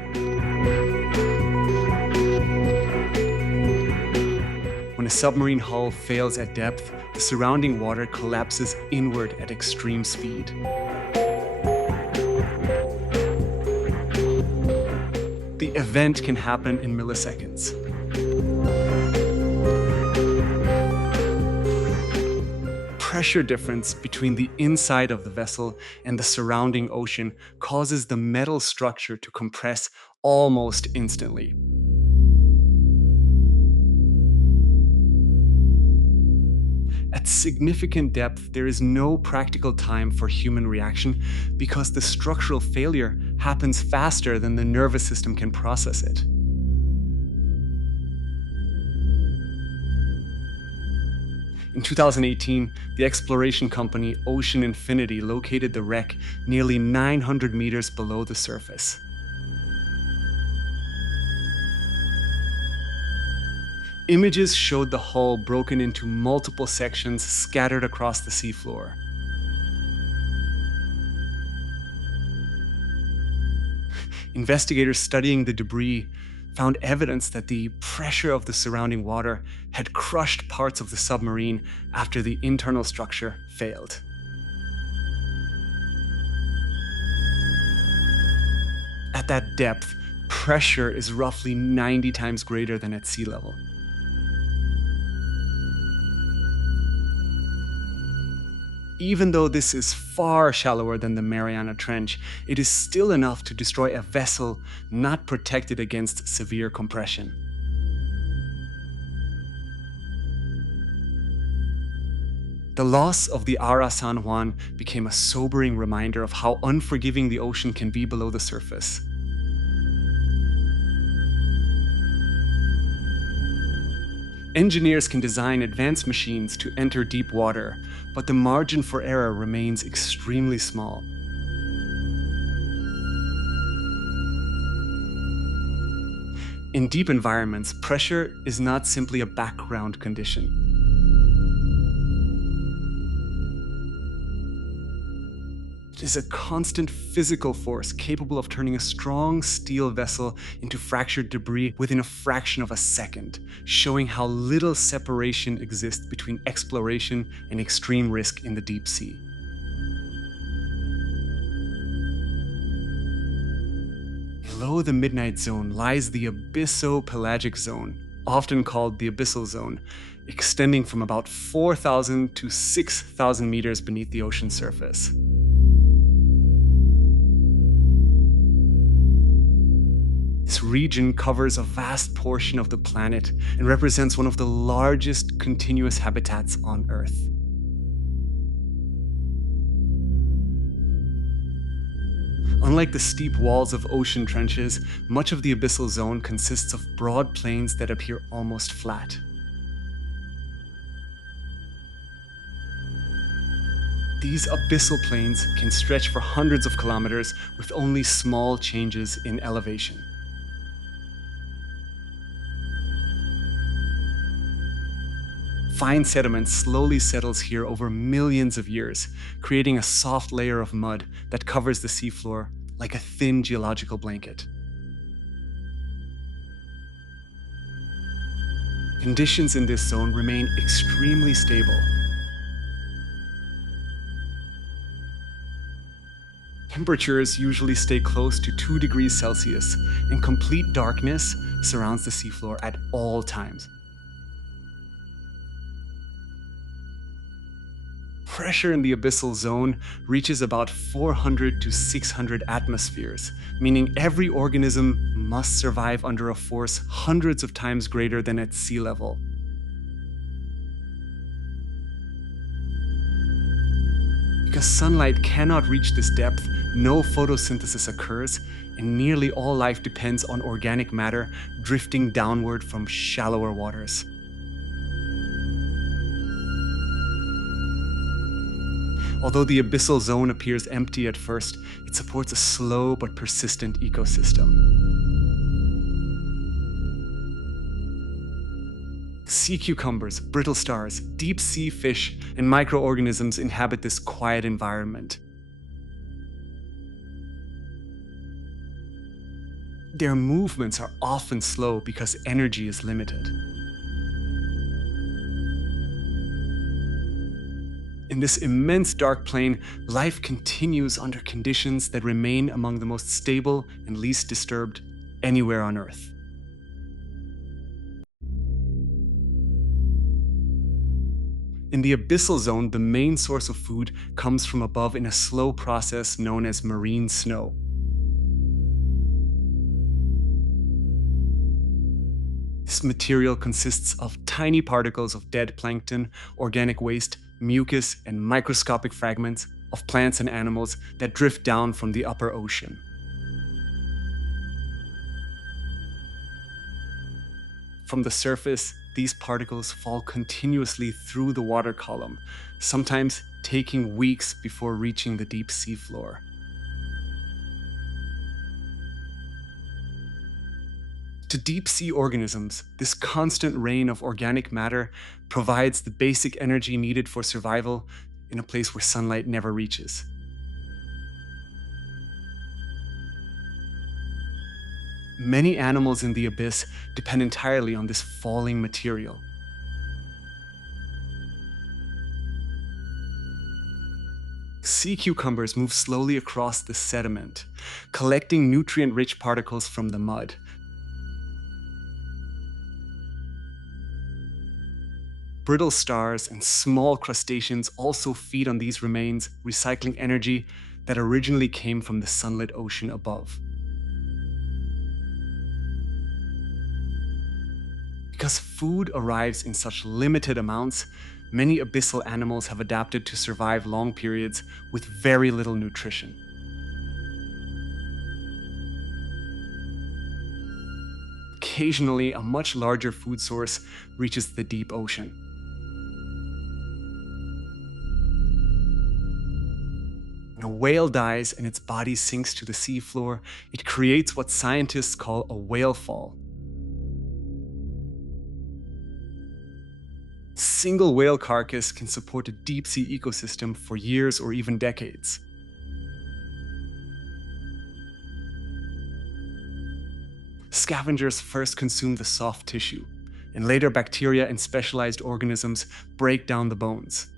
When a submarine hull fails at depth, the surrounding water collapses inward at extreme speed. The event can happen in milliseconds. Pressure difference between the inside of the vessel and the surrounding ocean causes the metal structure to compress almost instantly. At significant depth, there is no practical time for human reaction because the structural failure happens faster than the nervous system can process it. In 2018, the exploration company Ocean Infinity located the wreck nearly 900 meters below the surface. Images showed the hull broken into multiple sections scattered across the seafloor. Investigators studying the debris found evidence that the pressure of the surrounding water had crushed parts of the submarine after the internal structure failed. At that depth, pressure is roughly 90 times greater than at sea level. Even though this is far shallower than the Mariana Trench, it is still enough to destroy a vessel not protected against severe compression. The loss of the Ara San Juan became a sobering reminder of how unforgiving the ocean can be below the surface. Engineers can design advanced machines to enter deep water, but the margin for error remains extremely small. In deep environments, pressure is not simply a background condition. It is a constant physical force capable of turning a strong steel vessel into fractured debris within a fraction of a second, showing how little separation exists between exploration and extreme risk in the deep sea. Below the midnight zone lies the abysso-pelagic zone, often called the abyssal zone, extending from about 4,000 to 6,000 meters beneath the ocean surface. This region covers a vast portion of the planet and represents one of the largest continuous habitats on Earth. Unlike the steep walls of ocean trenches, much of the abyssal zone consists of broad plains that appear almost flat. These abyssal plains can stretch for hundreds of kilometers with only small changes in elevation. Fine sediment slowly settles here over millions of years, creating a soft layer of mud that covers the seafloor like a thin geological blanket. Conditions in this zone remain extremely stable. Temperatures usually stay close to 2 degrees Celsius, and complete darkness surrounds the seafloor at all times. Pressure in the abyssal zone reaches about 400 to 600 atmospheres, meaning every organism must survive under a force hundreds of times greater than at sea level. Because sunlight cannot reach this depth, no photosynthesis occurs, and nearly all life depends on organic matter drifting downward from shallower waters. Although the abyssal zone appears empty at first, it supports a slow but persistent ecosystem. Sea cucumbers, brittle stars, deep sea fish, and microorganisms inhabit this quiet environment. Their movements are often slow because energy is limited. In this immense dark plane, life continues under conditions that remain among the most stable and least disturbed anywhere on Earth. In the abyssal zone, the main source of food comes from above in a slow process known as marine snow. This material consists of tiny particles of dead plankton, organic waste, mucus, and microscopic fragments of plants and animals that drift down from the upper ocean. From the surface, these particles fall continuously through the water column, sometimes taking weeks before reaching the deep sea floor. To deep sea organisms, this constant rain of organic matter provides the basic energy needed for survival in a place where sunlight never reaches. Many animals in the abyss depend entirely on this falling material. Sea cucumbers move slowly across the sediment, collecting nutrient-rich particles from the mud. Brittle stars and small crustaceans also feed on these remains, recycling energy that originally came from the sunlit ocean above. Because food arrives in such limited amounts, many abyssal animals have adapted to survive long periods with very little nutrition. Occasionally, a much larger food source reaches the deep ocean. When a whale dies and its body sinks to the seafloor, it creates what scientists call a whale fall. A single whale carcass can support a deep sea ecosystem for years or even decades. Scavengers first consume the soft tissue, and later bacteria and specialized organisms break down the bones.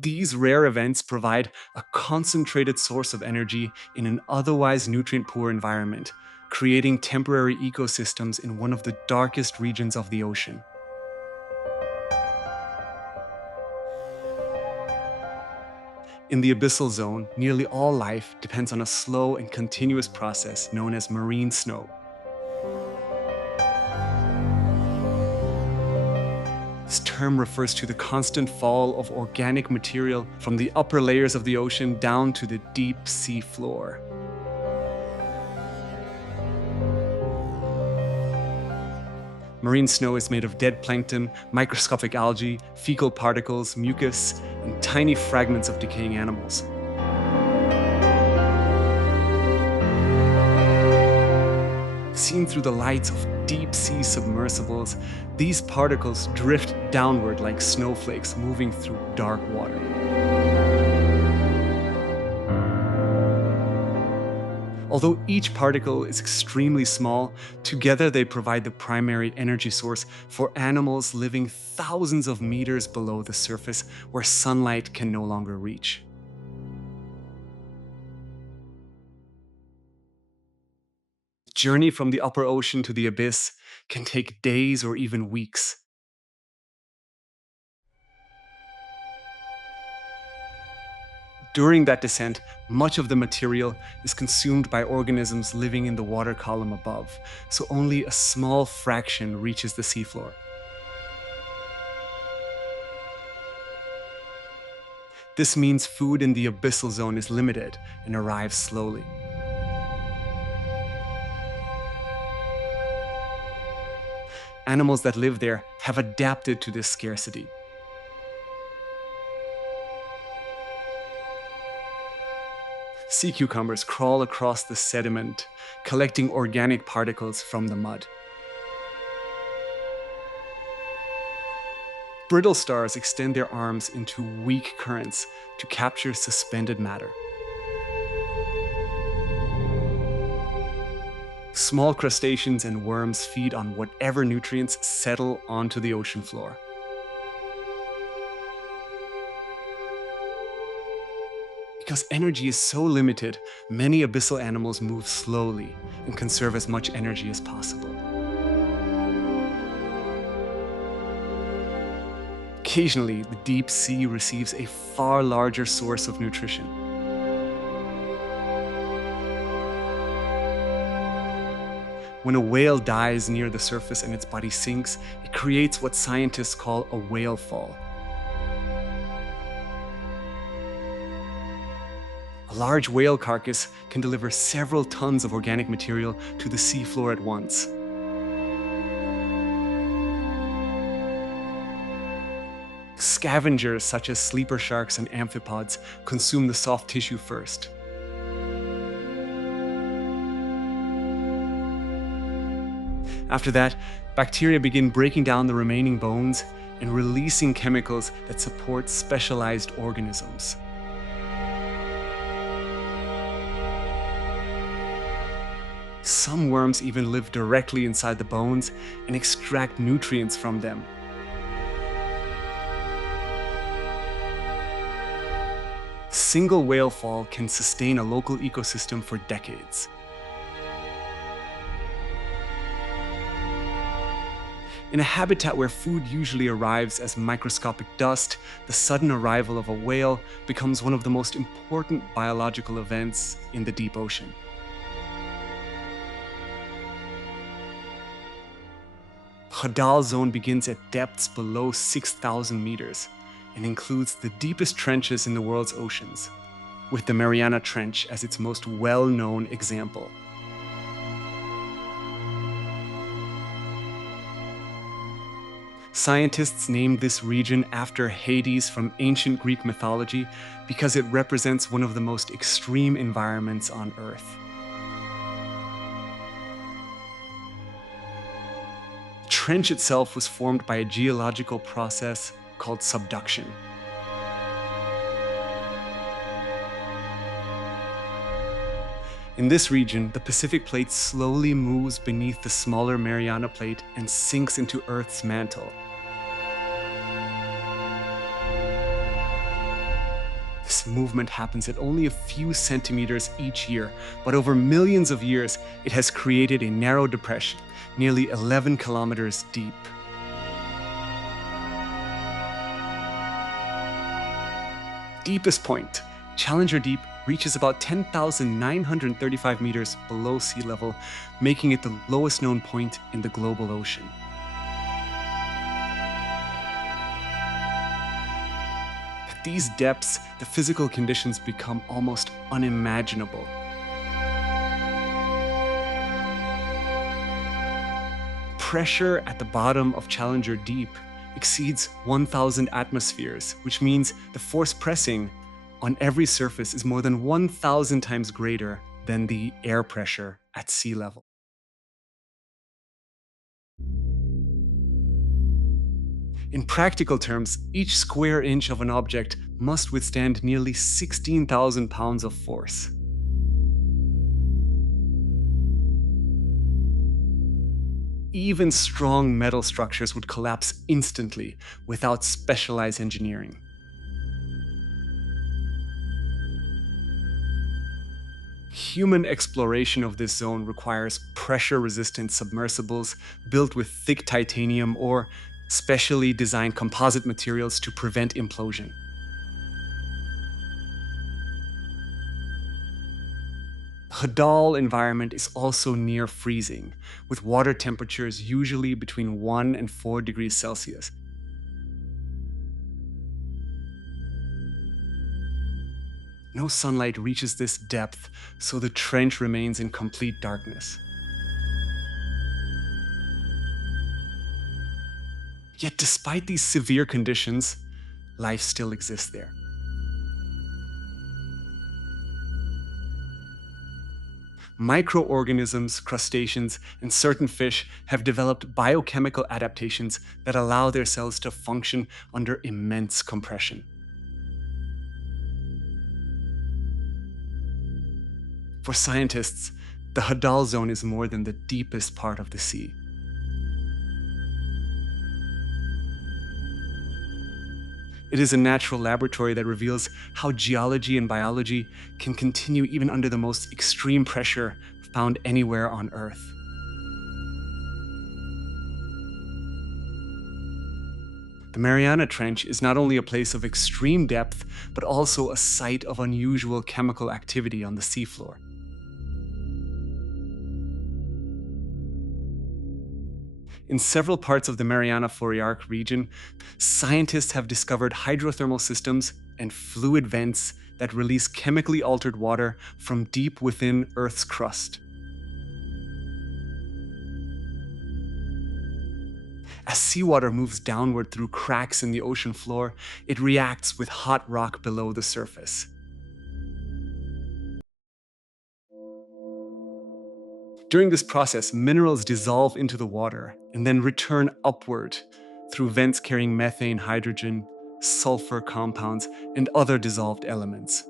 These rare events provide a concentrated source of energy in an otherwise nutrient-poor environment, creating temporary ecosystems in one of the darkest regions of the ocean. In the abyssal zone, nearly all life depends on a slow and continuous process known as marine snow. This term refers to the constant fall of organic material from the upper layers of the ocean down to the deep sea floor. Marine snow is made of dead plankton, microscopic algae, fecal particles, mucus, and tiny fragments of decaying animals. Seen through the lights of deep-sea submersibles, these particles drift downward like snowflakes moving through dark water. Although each particle is extremely small, together they provide the primary energy source for animals living thousands of meters below the surface where sunlight can no longer reach. The journey from the upper ocean to the abyss can take days or even weeks. During that descent, much of the material is consumed by organisms living in the water column above, so only a small fraction reaches the seafloor. This means food in the abyssal zone is limited and arrives slowly. Animals that live there have adapted to this scarcity. Sea cucumbers crawl across the sediment, collecting organic particles from the mud. Brittle stars extend their arms into weak currents to capture suspended matter. Small crustaceans and worms feed on whatever nutrients settle onto the ocean floor. Because energy is so limited, many abyssal animals move slowly and conserve as much energy as possible. Occasionally, the deep sea receives a far larger source of nutrition. When a whale dies near the surface and its body sinks, it creates what scientists call a whale fall. A large whale carcass can deliver several tons of organic material to the seafloor at once. Scavengers such as sleeper sharks and amphipods consume the soft tissue first. After that, bacteria begin breaking down the remaining bones and releasing chemicals that support specialized organisms. Some worms even live directly inside the bones and extract nutrients from them. A single whale fall can sustain a local ecosystem for decades. In a habitat where food usually arrives as microscopic dust, the sudden arrival of a whale becomes one of the most important biological events in the deep ocean. The Hadal zone begins at depths below 6,000 meters and includes the deepest trenches in the world's oceans, with the Mariana Trench as its most well-known example. Scientists named this region after Hades from ancient Greek mythology because it represents one of the most extreme environments on Earth. The trench itself was formed by a geological process called subduction. In this region, the Pacific plate slowly moves beneath the smaller Mariana plate and sinks into Earth's mantle. This movement happens at only a few centimeters each year, but over millions of years, it has created a narrow depression, nearly 11 kilometers deep. Deepest point, Challenger Deep, reaches about 10,935 meters below sea level, making it the lowest known point in the global ocean. At these depths, the physical conditions become almost unimaginable. Pressure at the bottom of Challenger Deep exceeds 1,000 atmospheres, which means the force pressing on every surface is more than 1,000 times greater than the air pressure at sea level. In practical terms, each square inch of an object must withstand nearly 16,000 pounds of force. Even strong metal structures would collapse instantly without specialized engineering. Human exploration of this zone requires pressure-resistant submersibles built with thick titanium or specially designed composite materials to prevent implosion. Hadal environment is also near freezing, with water temperatures usually between 1 and 4 degrees Celsius. No sunlight reaches this depth, so the trench remains in complete darkness. Yet despite these severe conditions, life still exists there. Microorganisms, crustaceans, and certain fish have developed biochemical adaptations that allow their cells to function under immense compression. For scientists, the Hadal zone is more than the deepest part of the sea. It is a natural laboratory that reveals how geology and biology can continue even under the most extreme pressure found anywhere on Earth. The Mariana Trench is not only a place of extreme depth, but also a site of unusual chemical activity on the seafloor. In several parts of the Mariana Fouriark region, scientists have discovered hydrothermal systems and fluid vents that release chemically altered water from deep within Earth's crust. As seawater moves downward through cracks in the ocean floor, it reacts with hot rock below the surface. During this process, minerals dissolve into the water and then return upward through vents carrying methane, hydrogen, sulfur compounds, and other dissolved elements.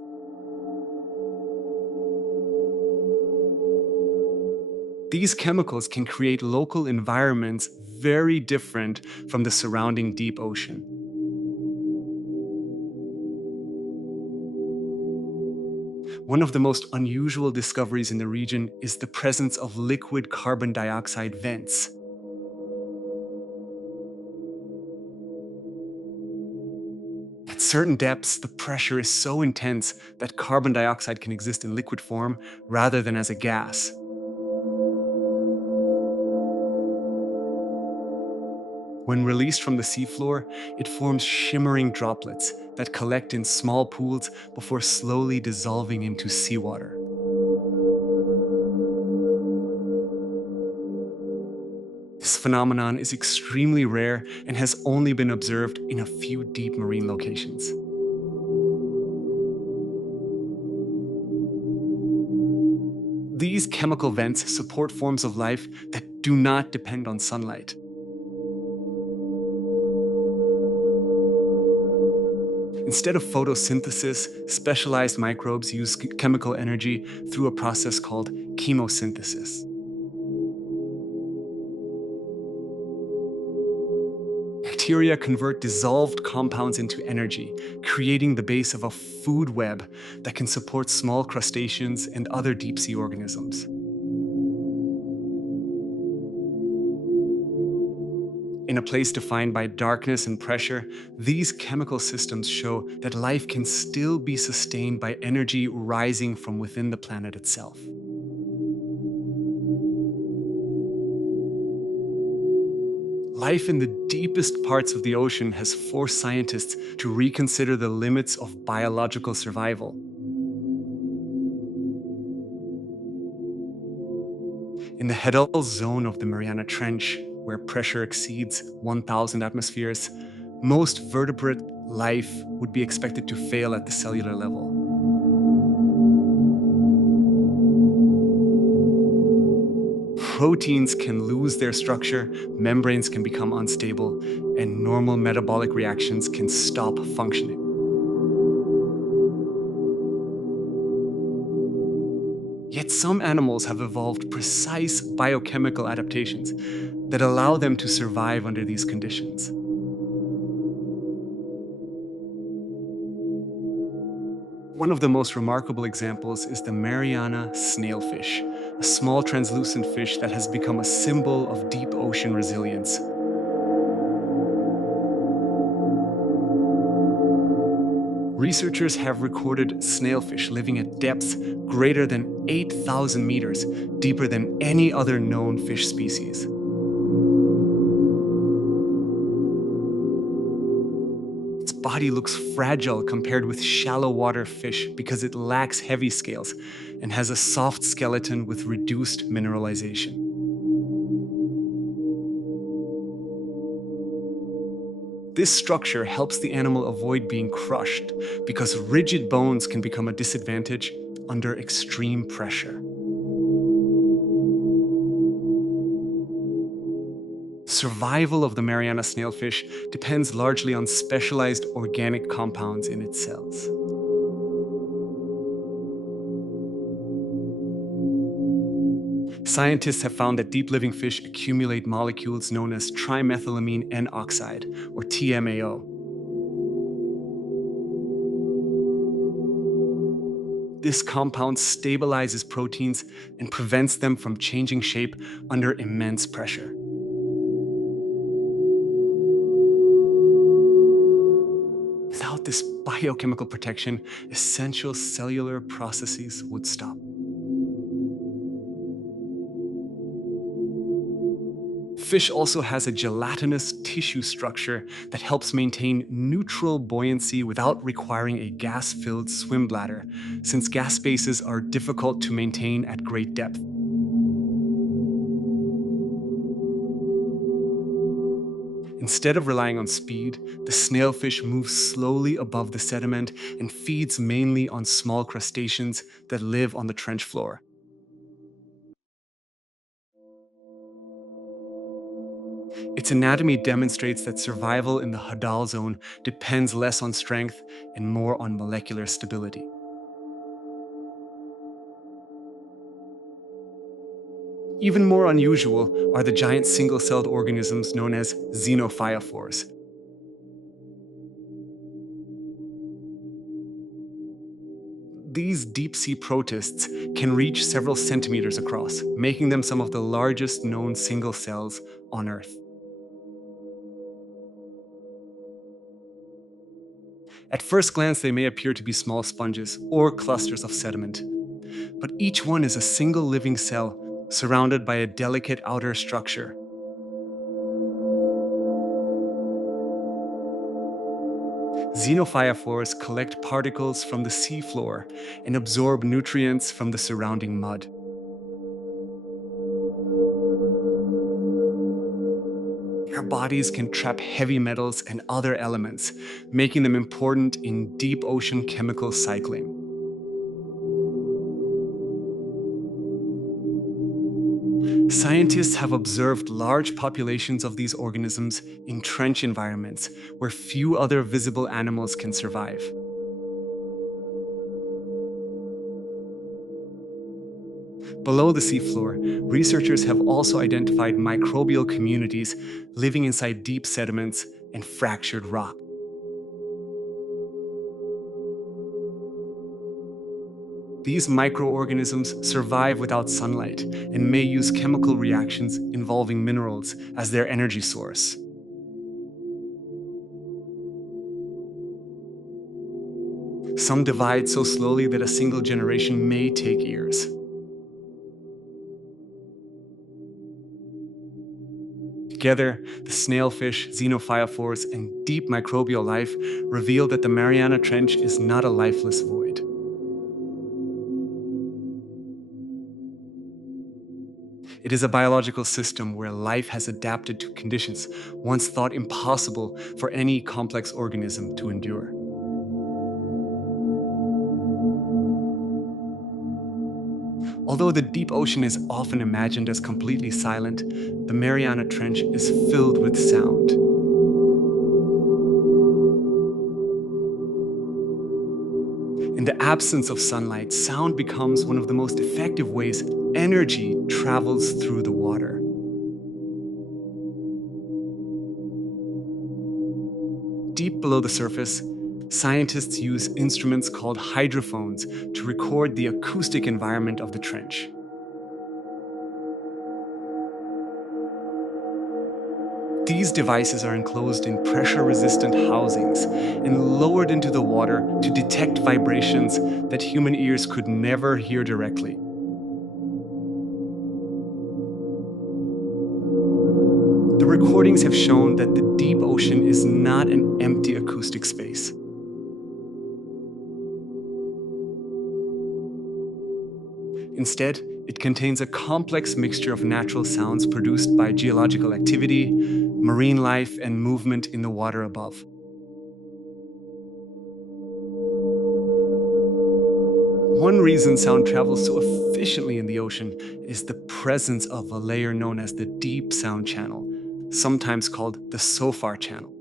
These chemicals can create local environments very different from the surrounding deep ocean. One of the most unusual discoveries in the region is the presence of liquid carbon dioxide vents. At certain depths, the pressure is so intense that carbon dioxide can exist in liquid form rather than as a gas. When released from the seafloor, it forms shimmering droplets that collect in small pools before slowly dissolving into seawater. This phenomenon is extremely rare and has only been observed in a few deep marine locations. These chemical vents support forms of life that do not depend on sunlight. Instead of photosynthesis, specialized microbes use chemical energy through a process called chemosynthesis. Bacteria convert dissolved compounds into energy, creating the base of a food web that can support small crustaceans and other deep-sea organisms. In a place defined by darkness and pressure, these chemical systems show that life can still be sustained by energy rising from within the planet itself. Life in the deepest parts of the ocean has forced scientists to reconsider the limits of biological survival. In the Hadal zone of the Mariana Trench, where pressure exceeds 1,000 atmospheres, most vertebrate life would be expected to fail at the cellular level. Proteins can lose their structure, membranes can become unstable, and normal metabolic reactions can stop functioning. Yet some animals have evolved precise biochemical adaptations that allow them to survive under these conditions. One of the most remarkable examples is the Mariana snailfish, a small translucent fish that has become a symbol of deep ocean resilience. Researchers have recorded snailfish living at depths greater than 8,000 meters, deeper than any other known fish species. Its body looks fragile compared with shallow water fish because it lacks heavy scales and has a soft skeleton with reduced mineralization. This structure helps the animal avoid being crushed because rigid bones can become a disadvantage under extreme pressure. Survival of the Mariana snailfish depends largely on specialized organic compounds in its cells. Scientists have found that deep living fish accumulate molecules known as trimethylamine N oxide, or TMAO. This compound stabilizes proteins and prevents them from changing shape under immense pressure. Without this biochemical protection, essential cellular processes would stop. Fish also has a gelatinous tissue structure that helps maintain neutral buoyancy without requiring a gas-filled swim bladder, since gas spaces are difficult to maintain at great depth. Instead of relying on speed, the snailfish moves slowly above the sediment and feeds mainly on small crustaceans that live on the trench floor. Its anatomy demonstrates that survival in the Hadal zone depends less on strength and more on molecular stability. Even more unusual are the giant single-celled organisms known as xenophyophores. These deep-sea protists can reach several centimeters across, making them some of the largest known single cells on Earth. At first glance, they may appear to be small sponges or clusters of sediment, but each one is a single living cell surrounded by a delicate outer structure. Xenophyophores collect particles from the seafloor and absorb nutrients from the surrounding mud. Their bodies can trap heavy metals and other elements, making them important in deep ocean chemical cycling. Scientists have observed large populations of these organisms in trench environments where few other visible animals can survive. Below the seafloor, researchers have also identified microbial communities living inside deep sediments and fractured rock. These microorganisms survive without sunlight and may use chemical reactions involving minerals as their energy source. Some divide so slowly that a single generation may take years. Together, the snailfish, xenophyophores, and deep microbial life reveal that the Mariana Trench is not a lifeless void. It is a biological system where life has adapted to conditions once thought impossible for any complex organism to endure. Although the deep ocean is often imagined as completely silent, the Mariana Trench is filled with sound. In the absence of sunlight, sound becomes one of the most effective ways energy travels through the water. Deep below the surface, scientists use instruments called hydrophones to record the acoustic environment of the trench. These devices are enclosed in pressure-resistant housings and lowered into the water to detect vibrations that human ears could never hear directly. The recordings have shown that the deep ocean is not an empty acoustic space. Instead, it contains a complex mixture of natural sounds produced by geological activity, marine life, and movement in the water above. One reason sound travels so efficiently in the ocean is the presence of a layer known as the deep sound channel, sometimes called the SOFAR channel.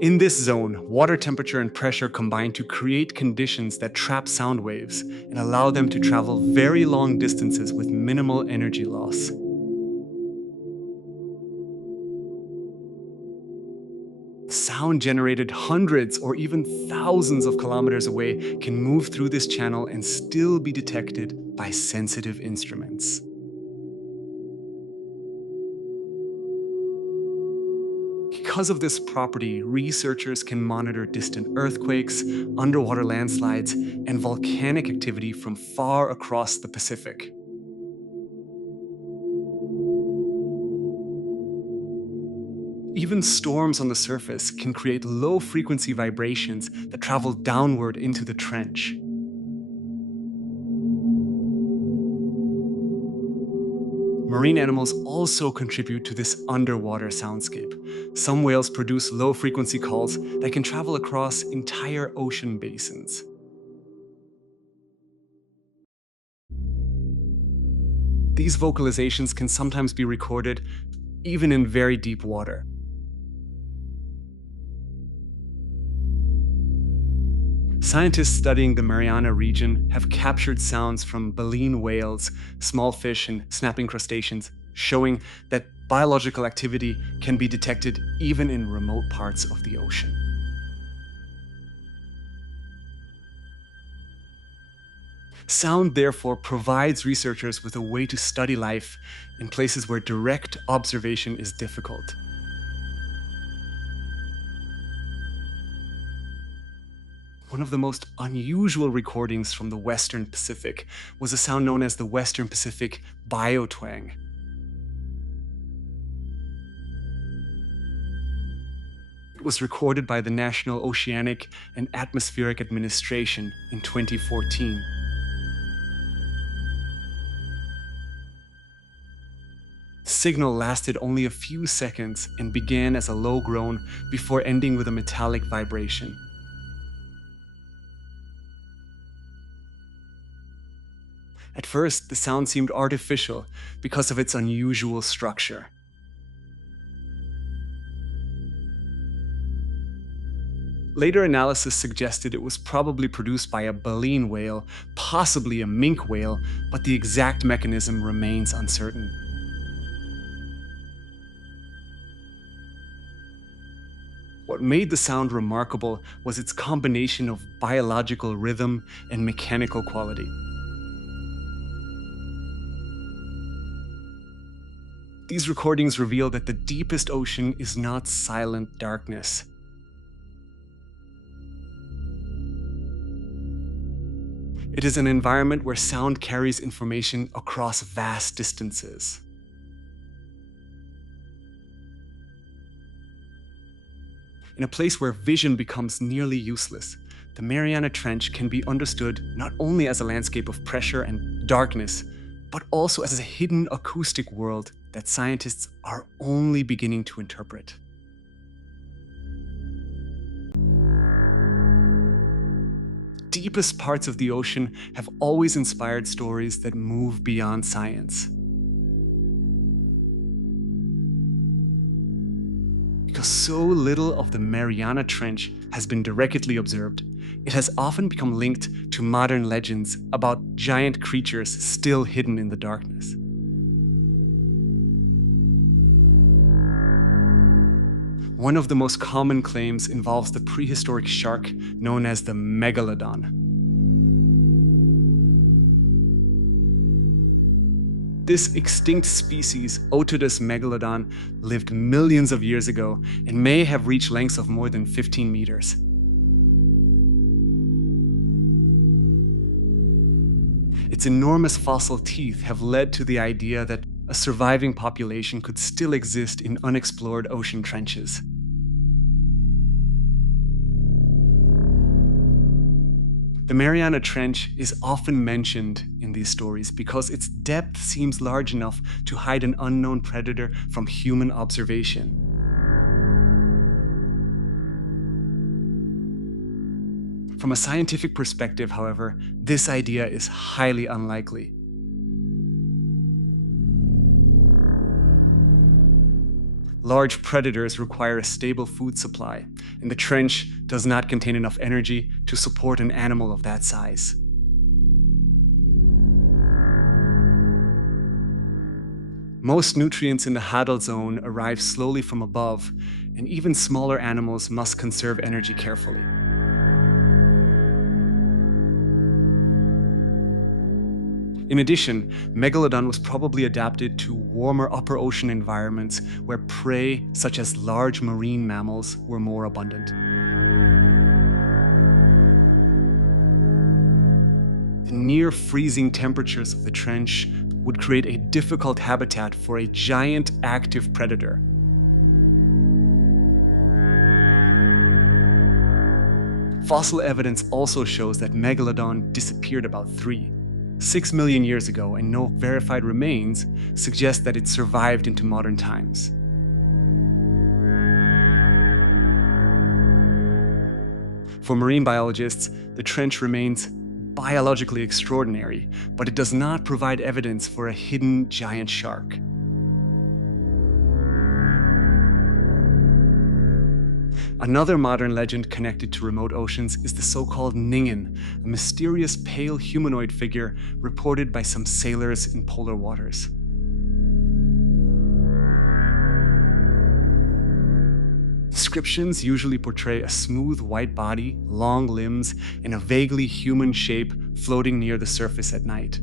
In this zone, water temperature and pressure combine to create conditions that trap sound waves and allow them to travel very long distances with minimal energy loss. Sound generated hundreds or even thousands of kilometers away can move through this channel and still be detected by sensitive instruments. Because of this property, researchers can monitor distant earthquakes, underwater landslides, and volcanic activity from far across the Pacific. Even storms on the surface can create low-frequency vibrations that travel downward into the trench. Marine animals also contribute to this underwater soundscape. Some whales produce low-frequency calls that can travel across entire ocean basins. These vocalizations can sometimes be recorded even in very deep water. Scientists studying the Mariana region have captured sounds from baleen whales, small fish, and snapping crustaceans, showing that biological activity can be detected even in remote parts of the ocean. Sound, therefore, provides researchers with a way to study life in places where direct observation is difficult. One of the most unusual recordings from the Western Pacific was a sound known as the Western Pacific biotwang. It was recorded by the National Oceanic and Atmospheric Administration in 2014. The signal lasted only a few seconds and began as a low groan before ending with a metallic vibration. At first, the sound seemed artificial because of its unusual structure. Later analysis suggested it was probably produced by a baleen whale, possibly a minke whale, but the exact mechanism remains uncertain. What made the sound remarkable was its combination of biological rhythm and mechanical quality. These recordings reveal that the deepest ocean is not silent darkness. It is an environment where sound carries information across vast distances. In a place where vision becomes nearly useless, the Mariana Trench can be understood not only as a landscape of pressure and darkness, but also as a hidden acoustic world that scientists are only beginning to interpret. Deepest parts of the ocean have always inspired stories that move beyond science. Because so little of the Mariana Trench has been directly observed, it has often become linked to modern legends about giant creatures still hidden in the darkness. One of the most common claims involves the prehistoric shark known as the megalodon. This extinct species, Otodus megalodon, lived millions of years ago and may have reached lengths of more than 15 meters. Its enormous fossil teeth have led to the idea that a surviving population could still exist in unexplored ocean trenches. The Mariana Trench is often mentioned in these stories because its depth seems large enough to hide an unknown predator from human observation. From a scientific perspective, however, this idea is highly unlikely. Large predators require a stable food supply, and the trench does not contain enough energy to support an animal of that size. Most nutrients in the Hadal zone arrive slowly from above, and even smaller animals must conserve energy carefully. In addition, Megalodon was probably adapted to warmer upper ocean environments where prey, such as large marine mammals, were more abundant. The near freezing temperatures of the trench would create a difficult habitat for a giant active predator. Fossil evidence also shows that Megalodon disappeared about 6 million years ago, and no verified remains suggest that it survived into modern times. For marine biologists, the trench remains biologically extraordinary, but it does not provide evidence for a hidden giant shark. Another modern legend connected to remote oceans is the so-called Ningen, a mysterious pale humanoid figure reported by some sailors in polar waters. Descriptions usually portray a smooth white body, long limbs, and a vaguely human shape floating near the surface at night.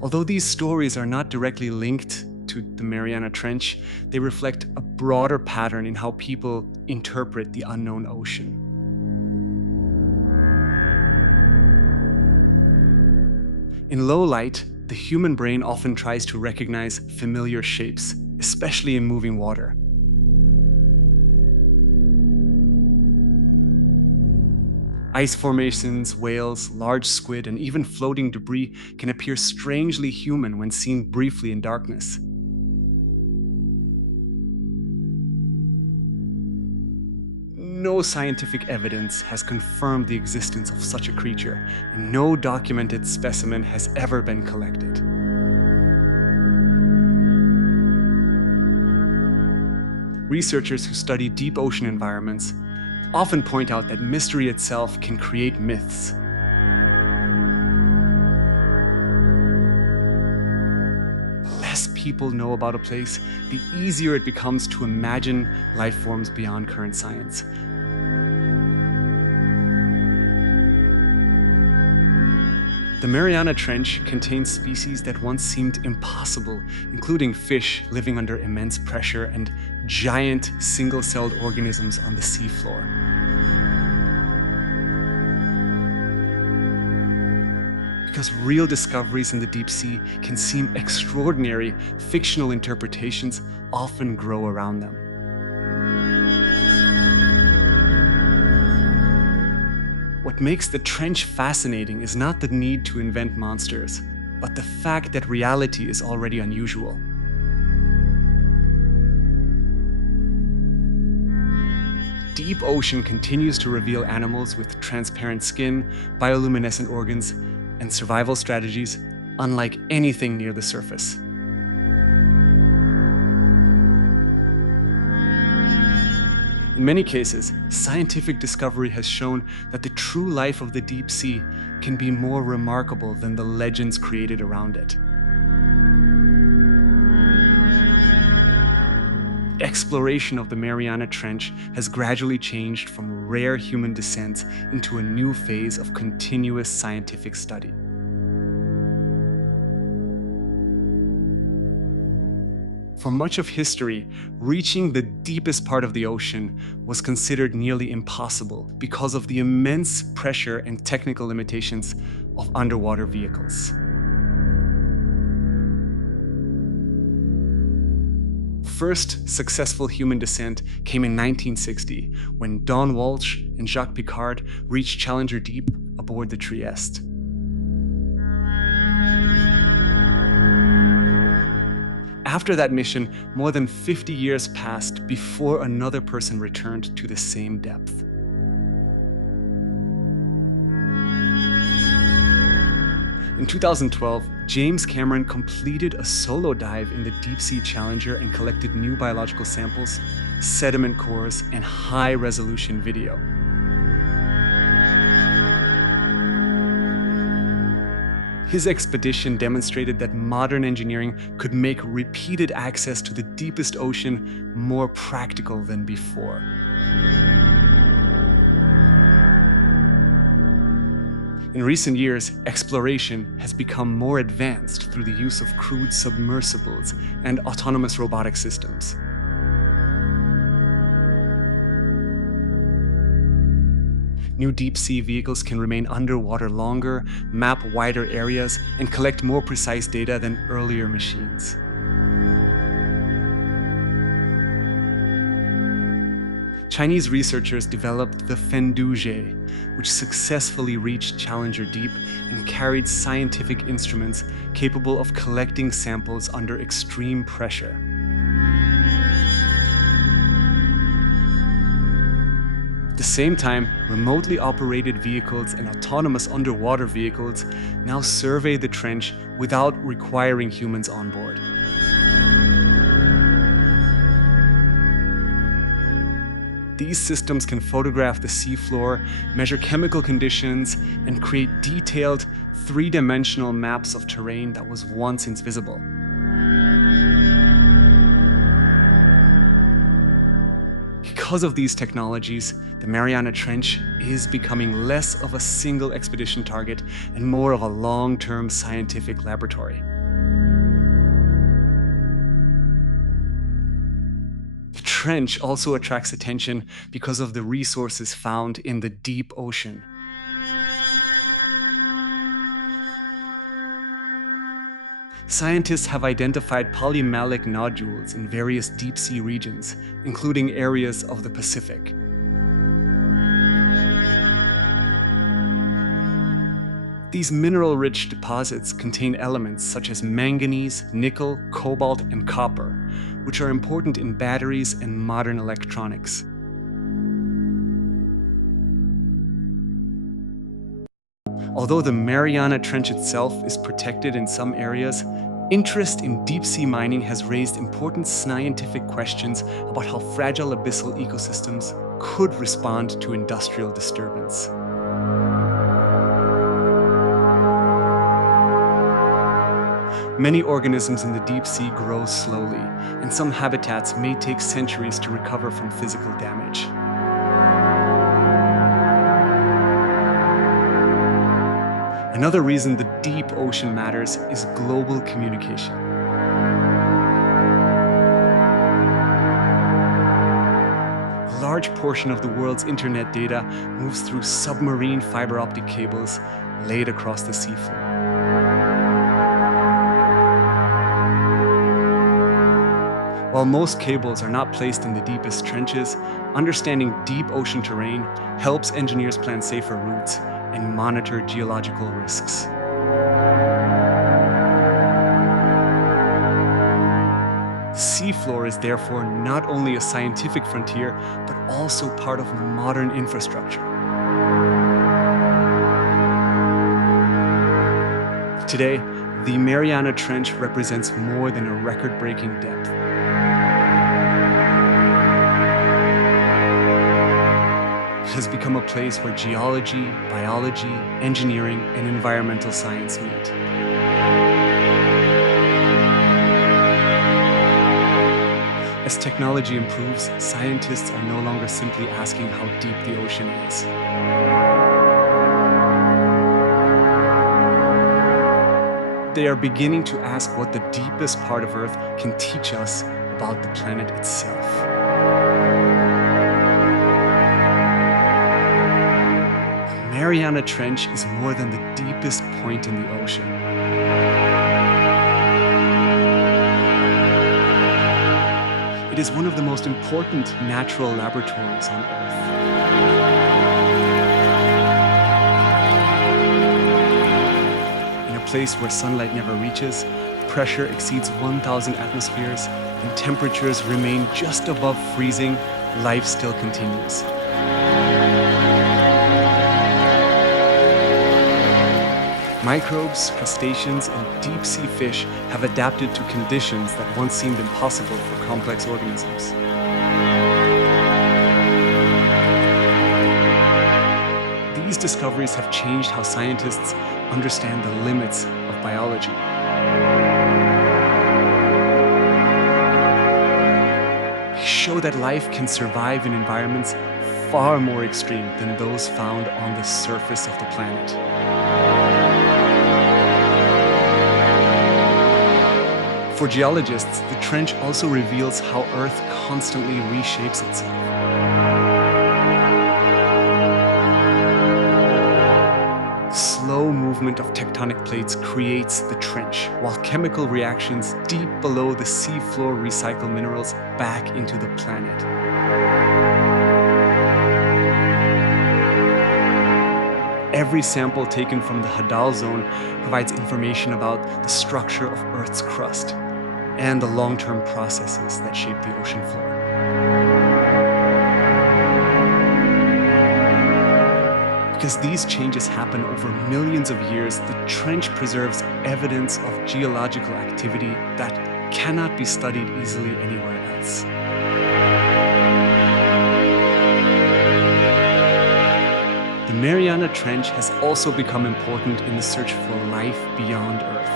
Although these stories are not directly linked to the Mariana Trench, they reflect a broader pattern in how people interpret the unknown ocean. In low light, the human brain often tries to recognize familiar shapes, especially in moving water. Ice formations, whales, large squid, and even floating debris can appear strangely human when seen briefly in darkness. No scientific evidence has confirmed the existence of such a creature, and no documented specimen has ever been collected. Researchers who study deep ocean environments often point out that mystery itself can create myths. The less people know about a place, the easier it becomes to imagine life forms beyond current science. The Mariana Trench contains species that once seemed impossible, including fish living under immense pressure and giant single-celled organisms on the seafloor. Because real discoveries in the deep sea can seem extraordinary, fictional interpretations often grow around them. What makes the trench fascinating is not the need to invent monsters, but the fact that reality is already unusual. Deep ocean continues to reveal animals with transparent skin, bioluminescent organs, and survival strategies unlike anything near the surface. In many cases, scientific discovery has shown that the true life of the deep sea can be more remarkable than the legends created around it. Exploration of the Mariana Trench has gradually changed from rare human descent into a new phase of continuous scientific study. For much of history, reaching the deepest part of the ocean was considered nearly impossible because of the immense pressure and technical limitations of underwater vehicles. First successful human descent came in 1960 when Don Walsh and Jacques Piccard reached Challenger Deep aboard the Trieste. After that mission, more than 50 years passed before another person returned to the same depth. In 2012, James Cameron completed a solo dive in the deep-sea Challenger and collected new biological samples, sediment cores, and high-resolution video. His expedition demonstrated that modern engineering could make repeated access to the deepest ocean more practical than before. In recent years, exploration has become more advanced through the use of crewed submersibles and autonomous robotic systems. New deep-sea vehicles can remain underwater longer, map wider areas, and collect more precise data than earlier machines. Chinese researchers developed the Fenduje, which successfully reached Challenger Deep and carried scientific instruments capable of collecting samples under extreme pressure. At the same time, remotely operated vehicles and autonomous underwater vehicles now survey the trench without requiring humans on board. These systems can photograph the seafloor, measure chemical conditions, and create detailed, three-dimensional maps of terrain that was once invisible. Because of these technologies, the Mariana Trench is becoming less of a single expedition target and more of a long-term scientific laboratory. The trench also attracts attention because of the resources found in the deep ocean. Scientists have identified polymalic nodules in various deep-sea regions, including areas of the Pacific. These mineral-rich deposits contain elements such as manganese, nickel, cobalt, and copper, which are important in batteries and modern electronics. Although the Mariana Trench itself is protected in some areas, interest in deep-sea mining has raised important scientific questions about how fragile abyssal ecosystems could respond to industrial disturbance. Many organisms in the deep sea grow slowly, and some habitats may take centuries to recover from physical damage. Another reason the deep ocean matters is global communication. A large portion of the world's internet data moves through submarine fiber optic cables laid across the seafloor. While most cables are not placed in the deepest trenches, understanding deep ocean terrain helps engineers plan safer routes and monitor geological risks. The seafloor is therefore not only a scientific frontier, but also part of modern infrastructure. Today, the Mariana Trench represents more than a record-breaking depth. It has become a place where geology, biology, engineering, and environmental science meet. As technology improves, scientists are no longer simply asking how deep the ocean is. They are beginning to ask what the deepest part of Earth can teach us about the planet itself. Mariana Trench is more than the deepest point in the ocean. It is one of the most important natural laboratories on Earth. In a place where sunlight never reaches, pressure exceeds 1,000 atmospheres, and temperatures remain just above freezing, life still continues. Microbes, crustaceans, and deep-sea fish have adapted to conditions that once seemed impossible for complex organisms. These discoveries have changed how scientists understand the limits of biology. They show that life can survive in environments far more extreme than those found on the surface of the planet. For geologists, the trench also reveals how Earth constantly reshapes itself. The slow movement of tectonic plates creates the trench, while chemical reactions deep below the seafloor recycle minerals back into the planet. Every sample taken from the Hadal zone provides information about the structure of Earth's crust and the long-term processes that shape the ocean floor. Because these changes happen over millions of years, the trench preserves evidence of geological activity that cannot be studied easily anywhere else. The Mariana Trench has also become important in the search for life beyond Earth.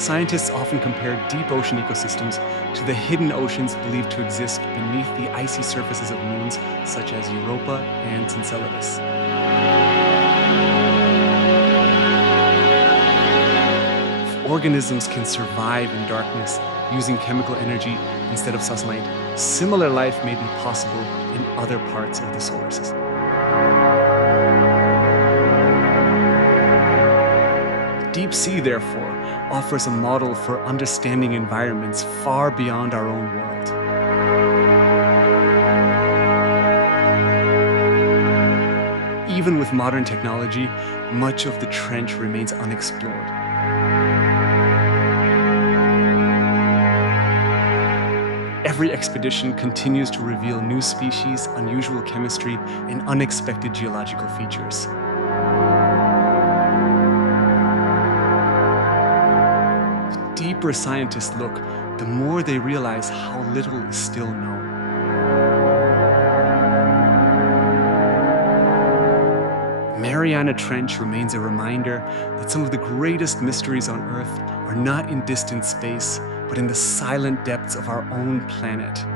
Scientists often compare deep ocean ecosystems to the hidden oceans believed to exist beneath the icy surfaces of moons such as Europa and Enceladus. If organisms can survive in darkness using chemical energy instead of sunlight, similar life may be possible in other parts of the solar system. The deep sea, therefore, offers a model for understanding environments far beyond our own world. Even with modern technology, much of the trench remains unexplored. Every expedition continues to reveal new species, unusual chemistry, and unexpected geological features. The deeper scientists look, the more they realize how little is still known. Mariana Trench remains a reminder that some of the greatest mysteries on Earth are not in distant space, but in the silent depths of our own planet.